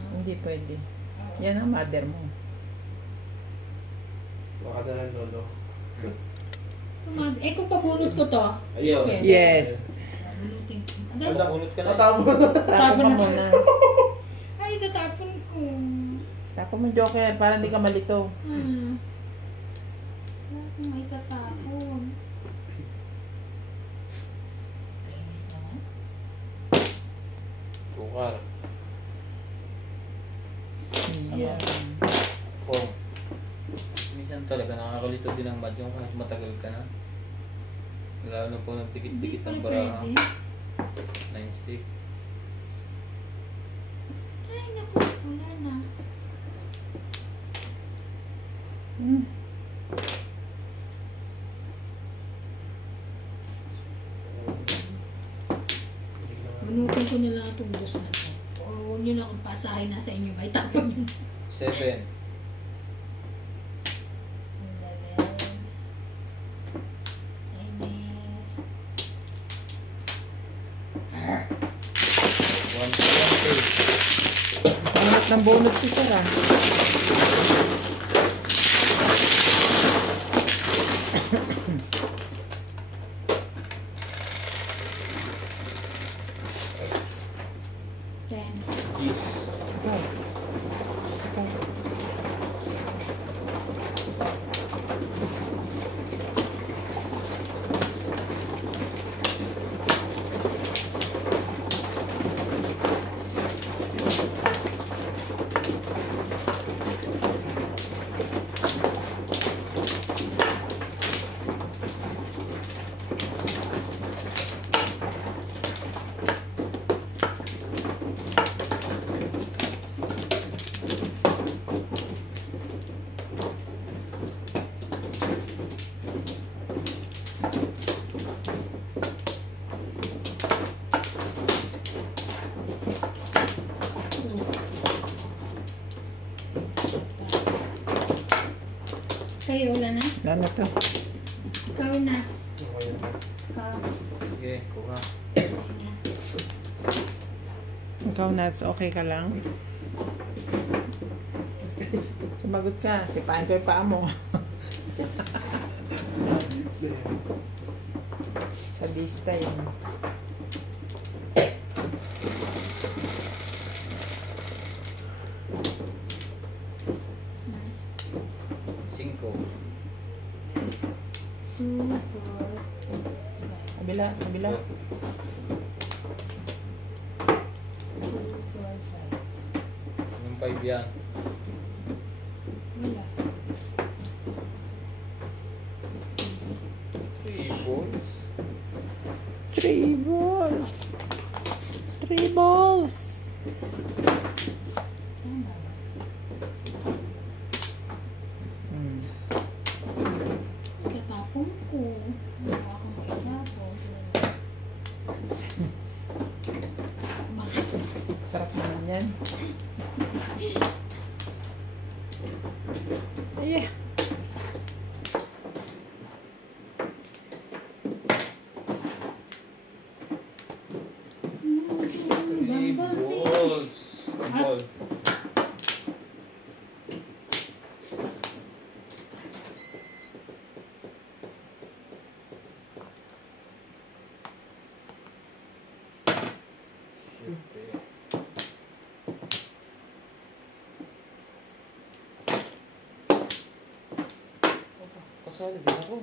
Hindi pwede. Oo. Yan ang mother mo. Baka na lang, lolo. Kung pabunot ko to, Ayun. Okay. Yes. bunutin ko. Wala. Bunot ka na. Tatapon. Tapon mo muna. Ay, tatapon ko. Tapon mo, Joker, para hindi ka malito. Wala akong may tatapon. Kainis naman. Bukar. Yeah. Pong. Minsan talaga nakakalito din ang madyong kahit matagal ka na. Lalo na po nagdikit-dikit ang Hindi pala baraha. pwede. 9 stick. Ay, naku. Wala na. Hmm. Bunutin ko na lang itong dos na to. O, huwag nyo na akong pasahin na sa inyo. May tapon yun. 7. Ang galing. Kainis. 120. Bunot ng bunot si Sarah. Ten. Yes. Ikaw. Ikaw. Kayo, wala na? Ano to? Ikaw, Nats. Okay na. Ikaw. Sige, kuha. Ikaw, Nats, okay ka lang? Sumagot ka. Sipain ko yung paa mo. Sa lista yun. Cinco. 2, 4, Kabila, kabila. 2, 4, 5. Yung 5 yan. Wala. 3 balls. 3 balls. 3 balls. Tama ba? Hmm. Katapon ko. Wala akong maitapon. Bakit? Sarap naman yan. Yeah. Three balls. Ball. Shit, kasali din ako.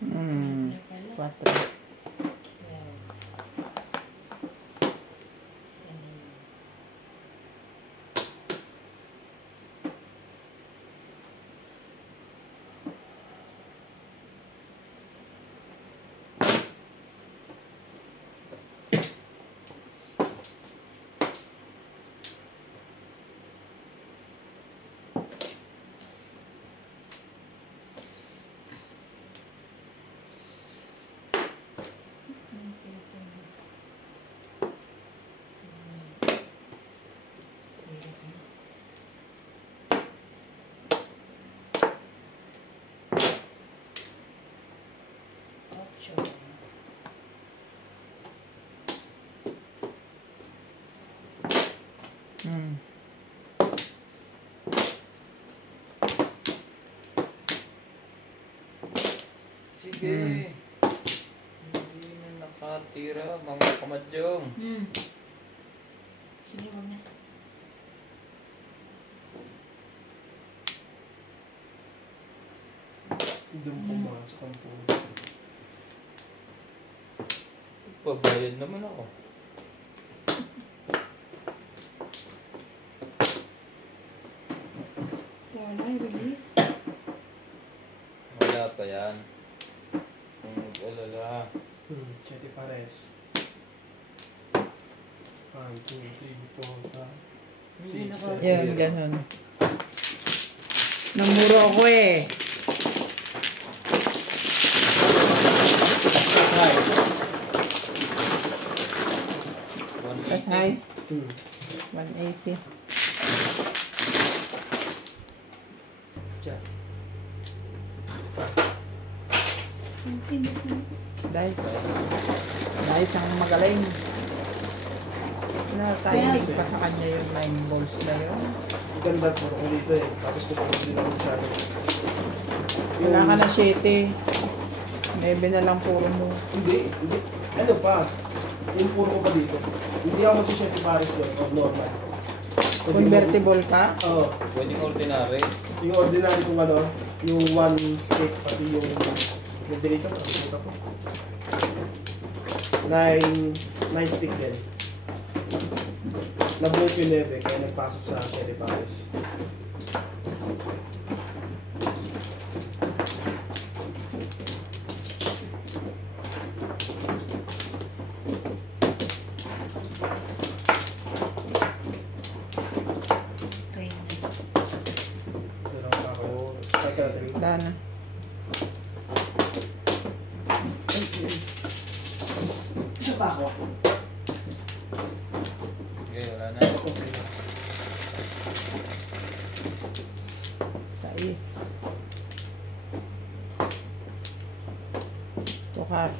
Hmm. 4. Hmm. Sige. Hindi na nakatira mga kamadyong. Sige, wag na. Doon pumasok ang puso. Pabayad naman ako. Wala, release. Wala pa yan. Kung mag-alala. Chete Pares. 1, 2, 3, 4, 5, Hindi 6, naka- 7. Yan, ganun. Namuro ako eh. Side. That's high. 2. 180. Check. Dice. Dice ang magaling. Na-timing pa sa kanya yung 9 balls na yun. Ang ganda po ako dito eh. Tapos pupunta din ako sa akin. Wala ka na 7. 9 na lang puro mo. Hindi. Ano pa? Yung puro ko pa dito. Hindi ako mag-Chete Pares yun. O normal. Convertible ka? Oo. Pwedeng ordinary. Yung ordinary kung ano, yung one stick, pati yung dito, pati ko. 9 stick din. Nabuhat yung 9, kaya nagpasok sa Chete Pares. Isa pa ako. Okay, wala na. Okay. 6. Tukar.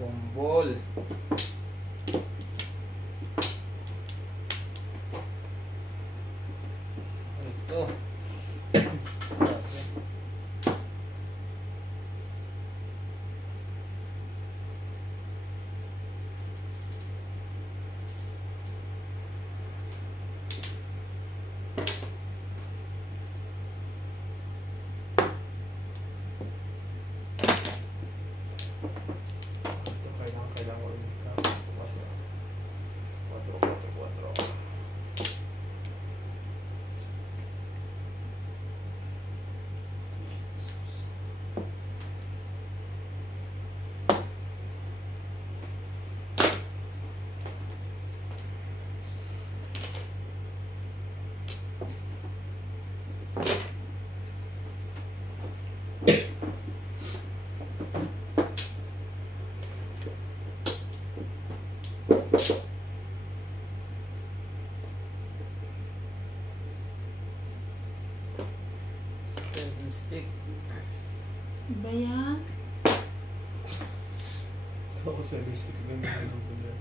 Wambol. Ito. Kailangan ko ulit ka. 4. Seven stick. Iba yan. Ako sa listik lang yung ko niya.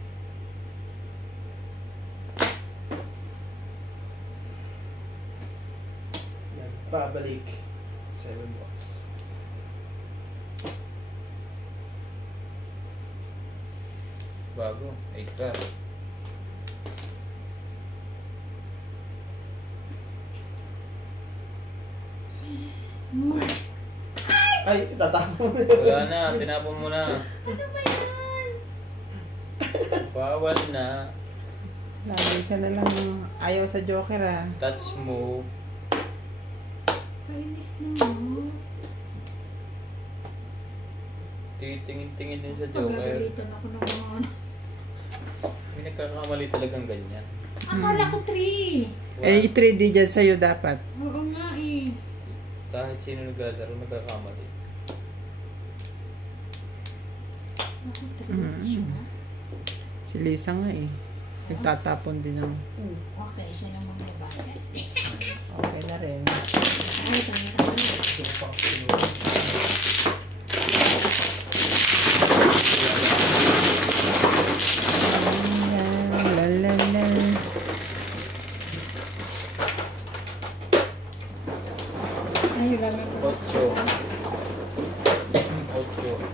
Yan, pabalik 7 bucks. Bago. 8 car. Ay, itatapon mo Wala na. Tinapon mo na. Ano ba yan? Bawal na. Lagi ka na lang ayaw sa Joker ah. Touch mo. Kainis na mo. Titingin-tingin din sa Joker. Pagagalitan ako ng mga ano. May nagkakamali talagang ganyan. Akala ko 3. Eh, 3D dyan sa'yo dapat. Oo nga eh. Kahit sino naglalaro, nagkakamali. Ako 3 Mm. siya. Si Lisa nga eh. Nagtatapon din ng... Okay, siya lang magbabayad. Okay na rin. Ay, tayo. 2 bucks yun. La la la. Ay, wala na. 8. 8.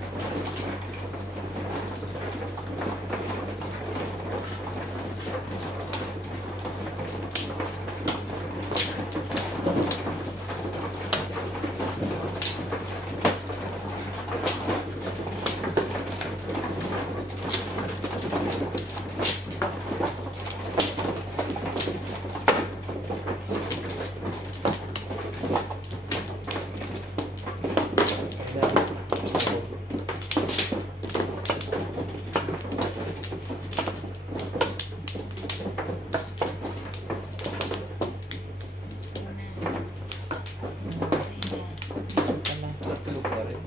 Tatlo pa rin.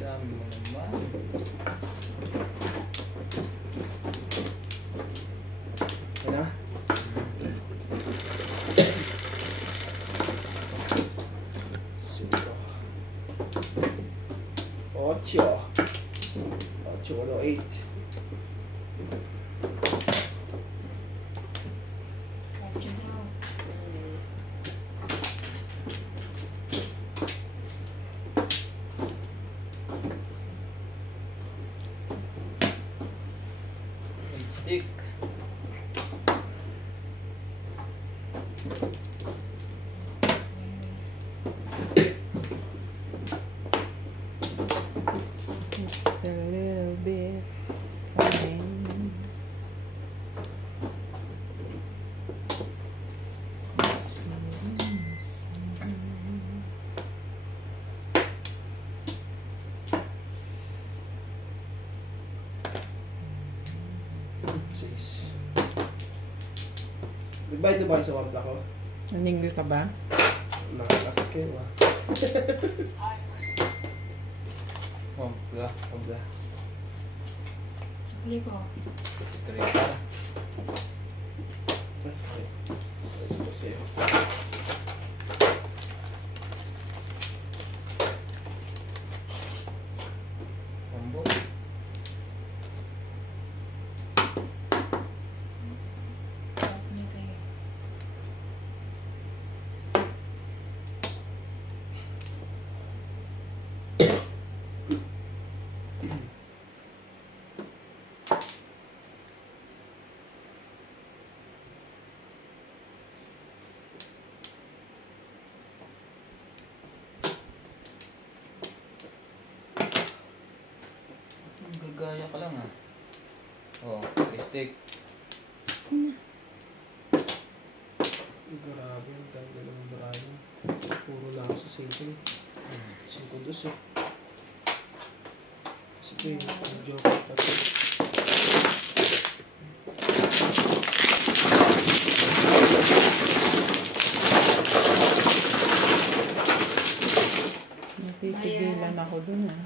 Dami mo naman. Ocho. 8. Ocho daw. Stick. It's a little bit fine. Six. Nagbayad na ba kayo sa one block ko? Naninggo ka ba? Nakakasik kayo ah. Wampla. Wala. Sukli ko. Trika. Ito sa'yo. Mambo. Sukli kayo. Gagaya ka lang ah. Oh, stick. Grabe, ang ganda ng marami. Puro lang ako sa 5. 5 dos eh. Kasi ito yung joke pati. Natitigilan ako dun ah.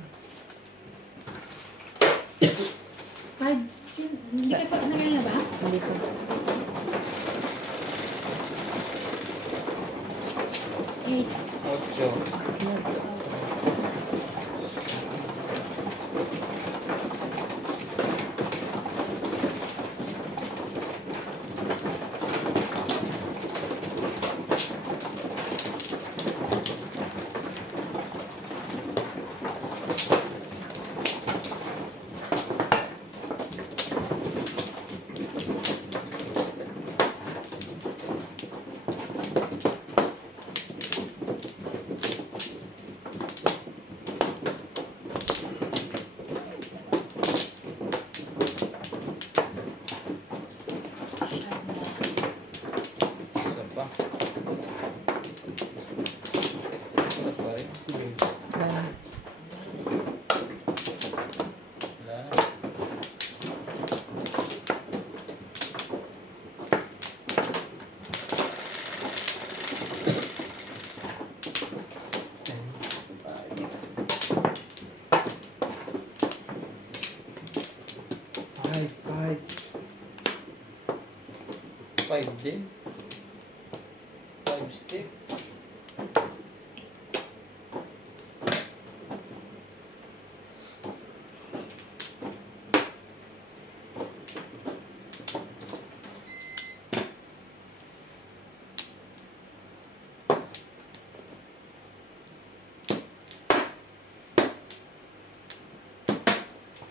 Five. Hindi ka pa nagano na ba? Hindi ko. Eight. 8. Isa pa. Isa pa rin. Dahil Wala na. Five. 5 din. 5 stick.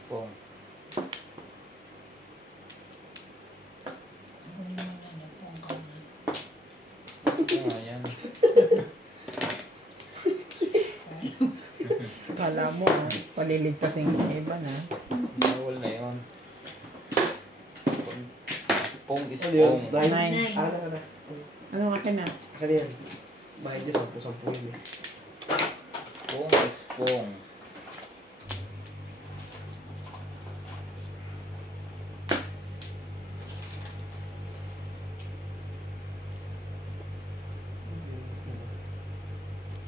Pong. Huli mo na nagpong ka na. Ah, yan. kala mo ah, paliligtasin yung iba na. Bawal na yun. Pong is Ano yun? pong. 9. Nine. Ano. Ano akin na? Kaya yan. Bahay niya 10 yun eh. Pong is pong.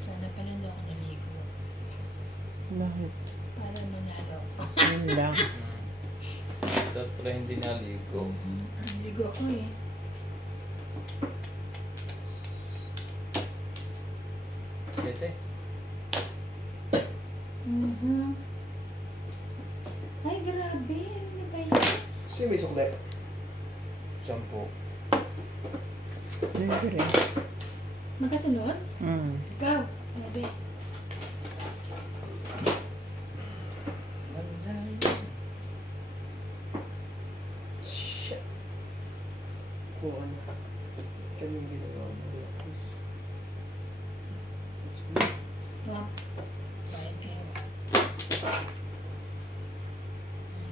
Sana pala hindi ako naligo. Bakit? Para manalo ako. Yun lang. Dapat pala hindi naligo. Naligo ako eh. Siyete. Mhm. Sino may sukle? 10. Pwede rin. Magkasunod? Ikaw. 9. Shit. Kung ano. Kaming ginawa mo. Tapos. Wap. Baik kayo.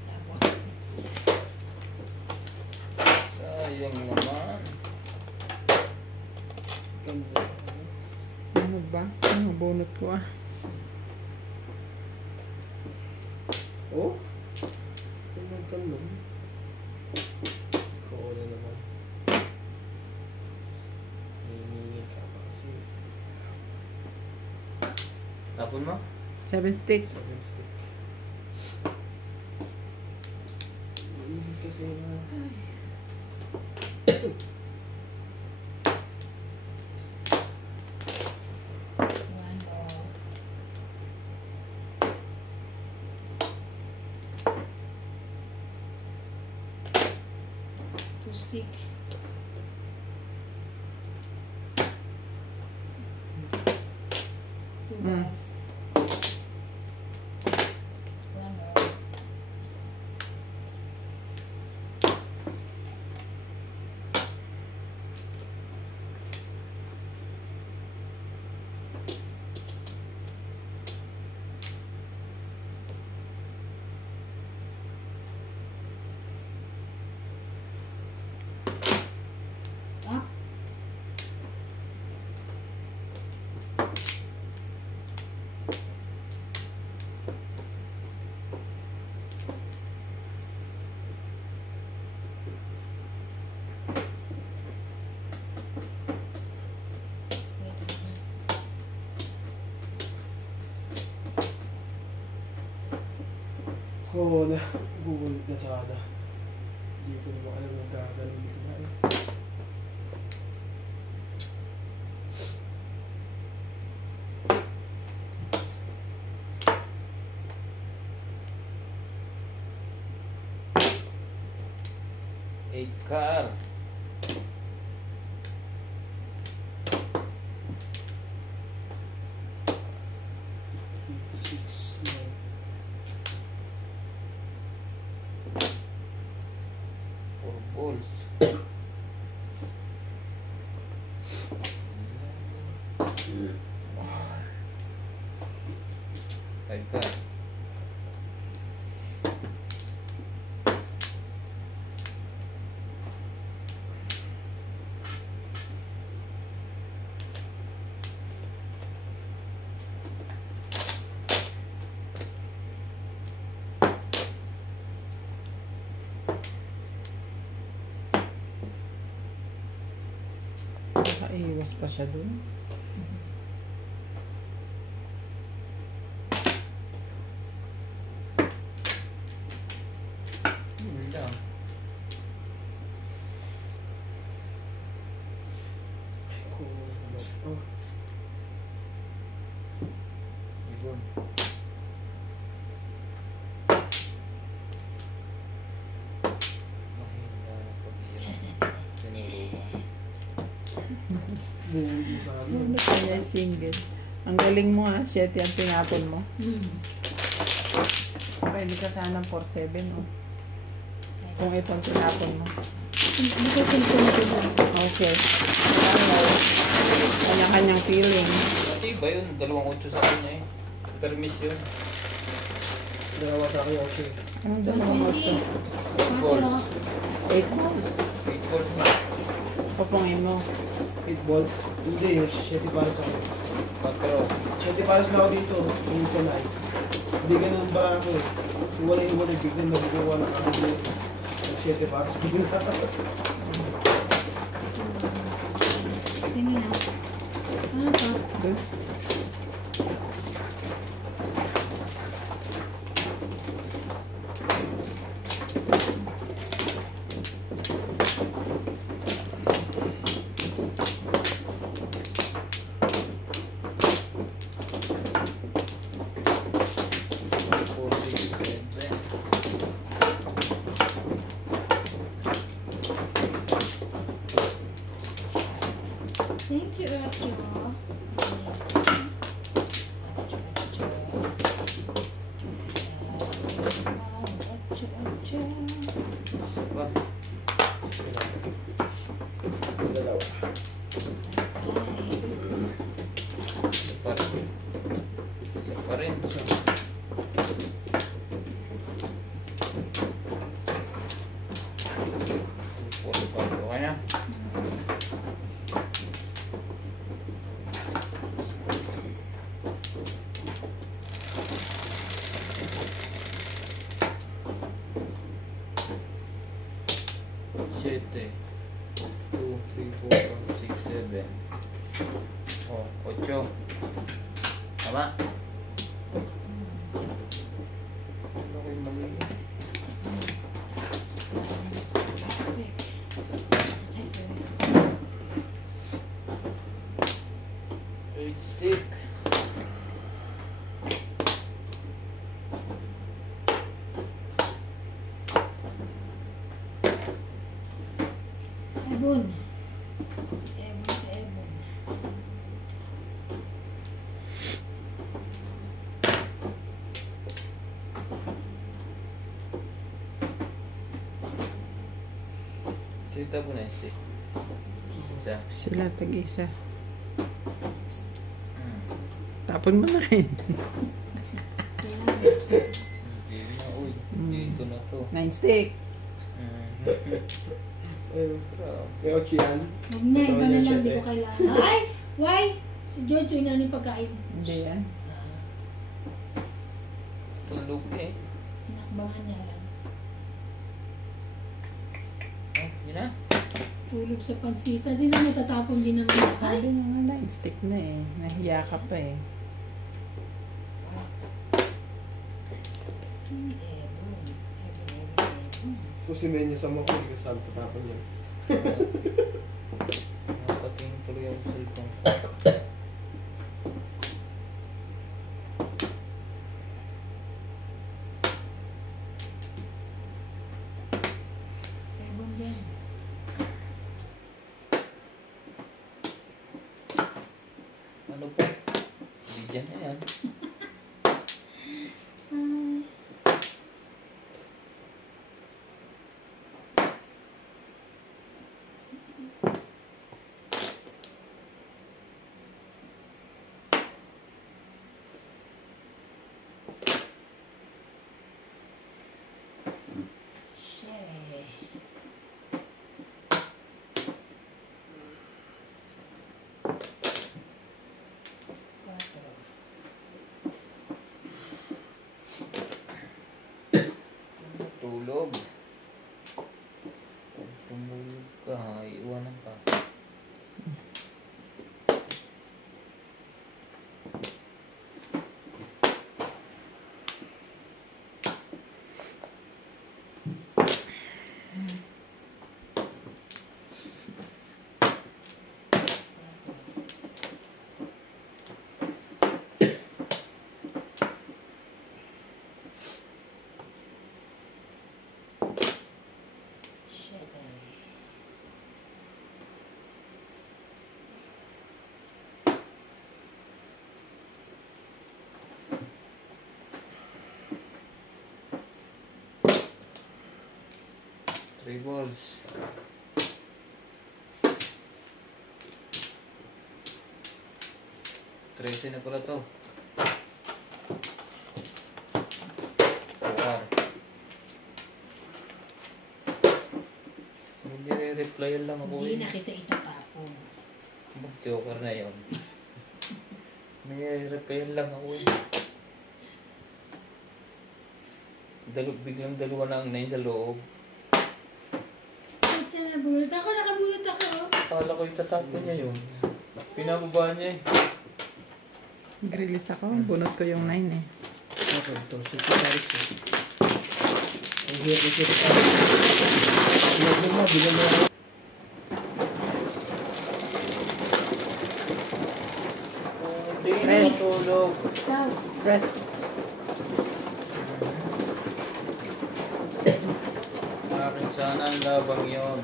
Tapos. Sayang naman. Ganda sa ano. Ano ba? Ano bunot ko ah? Oh? Tingnan ka nun. Ikaw na naman. Hingingin ka pa kasi. Tapon mo? 7 stick. 7 stick. Hingingin kasi na. One more. Two stick. Two balls. One more. Up. Wait a minute. Oo na. Google na sana. Hindi ko naman alam ang gagawin ko na eh. Eight car. Six, nine. Four balls. Five car. Nakaiwas pa siya dun. Yun lang. Ay, cool naman. Oh, Ibon. Mahina na pag-iyan. Sinuro mo. buwi sa ano. Ano kaya single? Ang galing mo ah, 7 ang tinapon mo. Pwede ka sanang 4-7 oh. Kung itong tinapon mo. Hindi ko pinto. Okay. Kanya-kanyang feeling. Pati ba yun? 2-8 sa kanya eh. Permis yun. Dalawa sa akin ako siya. Anong dalawang 120. 8? Balls. 8 balls. 8 balls na. Papungin mo. 8 balls. Hindi, 7 para sa akin. 4. 7 pares na ako dito. Yung sa live. Hindi ganun ba ako eh. Iwalay-iwalay. Biglang nagkukuha na ako dito. 7 pares. Biglang Sige na. Ano to? Good. 7. 2, 3, 4, 5, 6, 7. Oh, 8. Tama? Ano kayo mali? Ay, sorry. 8 stick. Ebon. Si Ebon, si Ebon. Sita po na yung stick. Isa. Sila tag-isa. Hmm. Tapon mo na rin. Kaya, Hindi na, uy. Dito na to. 9 stick. Hmm. Ayun. Grabe. May 8 yan. huwag na, iba na lang, di Siya, ko kailangan. Ay! Why? Si George yung nani pagkain. Hindi yan. Tulog eh. Inakbangan niya lang. Oh, yun na. Tulog sa pansita. Di na matatapon din naman. Ay! Sabi niya nga 9 stick na eh. Nahiya ka pa eh. Si Ebon. Ebon. Kung si Menya sa mga hindi ka saan tatapon yan. Nakating tuloy ako sa ipong ko. Ebon din. Ano po? Bigyan na yan. Ay. Shit. Cuatro. Tulog. Pag tumulog ka, iiwanan ka. Shit. 3 balls. Trece na pala to. 4. Nire-replyan lang ako Hindi eh. nakita itapapon. Mag-joker na yun. Nire-replyan lang ako eh. Biglang dalawa na ang 9 sa loob. Ba't siya nabulot ako? Nakabulot ako. Akala ko itatapon niya yun. Pinababa niya eh. Nag-release ako. Bunot ko yung 9 eh. Okay, ito. Si Paris eh. Ang hirap ni si Paris. Bilang mo, bilang mo. Hindi Press. natulog. Ikaw. Press. Akin sana ang labang yun.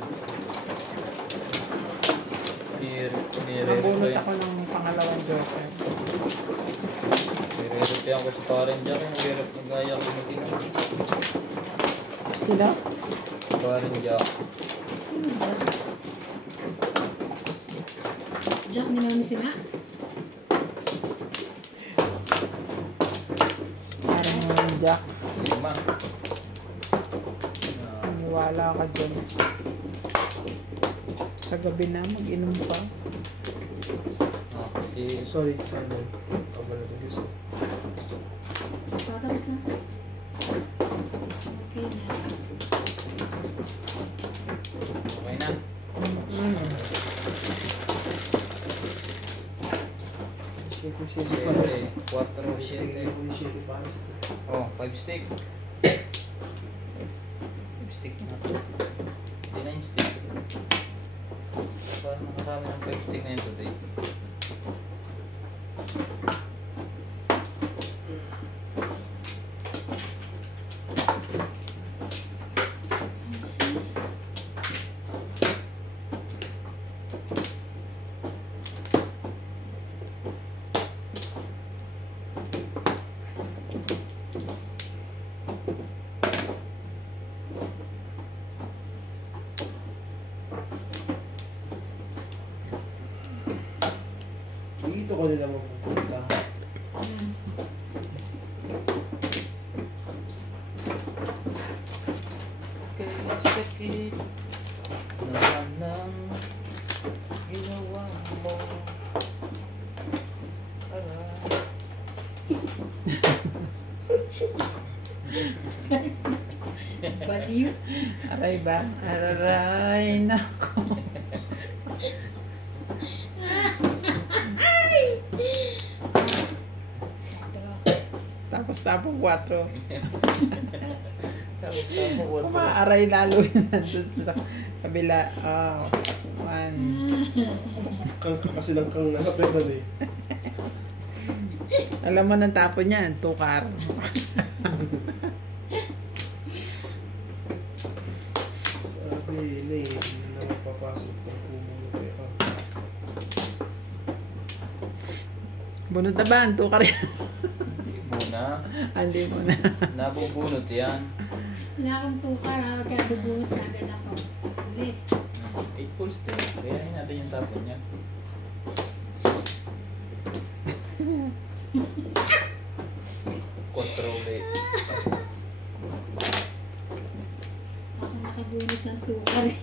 Nabunot ako ng pangalawang joker. Nire-replyan ko sa parent jack. Ang hirap ng gaya ko mag-inom. Sila? Parent jack. Sino ba? Jack ni Mami Sima? Parang Jack. 5. Maniwala ka dyan. Sa gabi na, mag-inom pa. Sorry, Simon. Ikaw ba natin gusto? Tatapos na. Okay na. Okay. Yung 7 7, pares. 4, 7. Tingnan ko yung 7 pares. Oh, 5 stick. 5 stick na. 9 stick. Parang nakarami ng 5 stick na yun today. Dito ko nila mapupunta. Kaya sakit naman ng ginawa mo. Aray. Baliw. Aray ba? Aray, nako. Tapos 4. Tapos ako, what? Kumaaray lalo yun nandun sa kabila. 1. Kasi lang kang nakapeban eh. Alam mo ng tapo niyan, 2 car. Sabi na eh, hindi na mapapasok ng kumunod eh. Bunot na ba? 2 car yan. Hindi muna. Hindi mo na. Nabubunot yan. Wala kang tukar ha, kaya bubunot na agad ako. Bilis. 8 pulls din. Kayahin natin yung tapon niya. Control. Ako nakabunot ng tukar eh.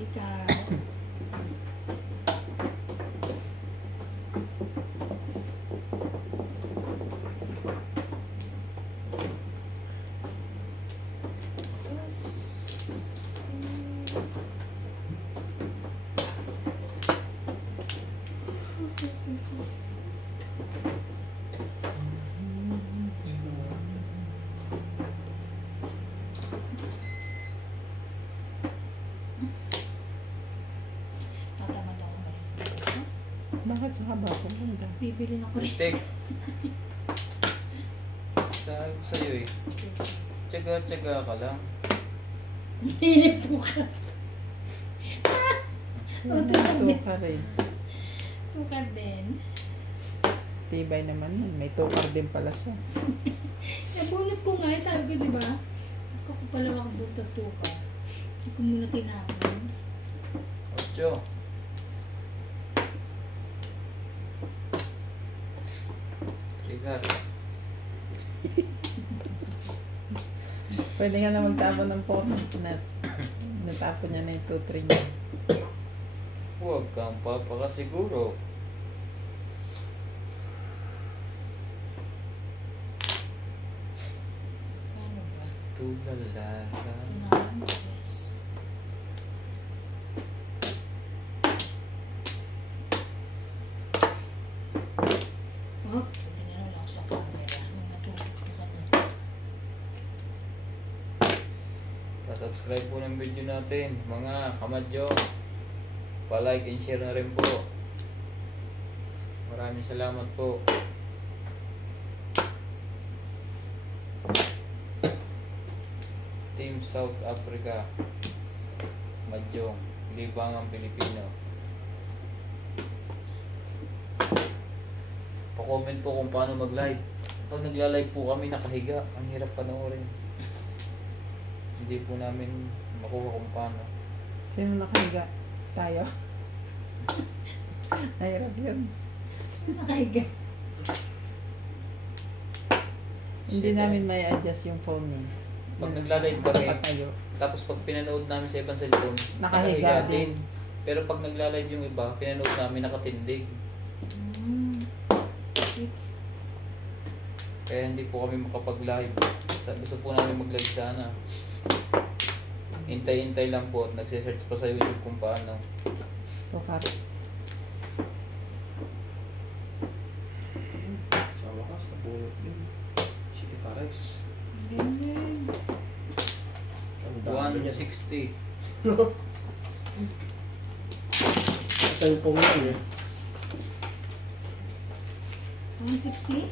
Ricardo. Tatamad ako mas. Bakit sa haba pupunta? Bibili na ko rin. Stick. Sabi ko sa'yo eh. Tsaga-tsaga ka lang. Hinip ko ka. tukar 2 din. car eh. Tukar din. Tibay naman yun. May 2 car din pala siya. Nabunot ko nga, sabi ko diba? Ako ko pala makabunot ng tukar. Hindi ko muna tinapon. 8. Trigger. Pwede nga na magtapon ng 4 na natapon niya na yung 2, 3 niya. Huwag kang papakasiguro. Ano ba? Tulala. Tinapon ko yes. Oh, pinanalo lang sa camera. Nung natutukan na to. Pa-subscribe po ng video natin, mga kamadyo. Pa-like and share na rin po. Maraming salamat po. Team South Africa. Madyong, Libangang Pilipino. Pa-comment po kung paano mag-live. Pag nagla-live po kami nakahiga, ang hirap panoorin. Hindi po namin makuha kung paano. Sino nakahiga? Tayo. Nahirap yun. Nakahiga. Hindi namin may adjust yung phone eh. Pag nagla-live kami, Patayo. tapos pag pinanood namin sa ibang cellphone, Nakahiga din. Pero pag nagla-live yung iba, pinanood namin nakatindig. Fix. Kaya hindi po kami makapag-live. Gusto po namin mag-live sana. Hintay-hintay lang po at nagsisearch pa sa YouTube kung paano. Tukar. Sa wakas, nabunot din. City Paris. Ganyan. Ang dami niya. 160. Saan po nga eh? 160?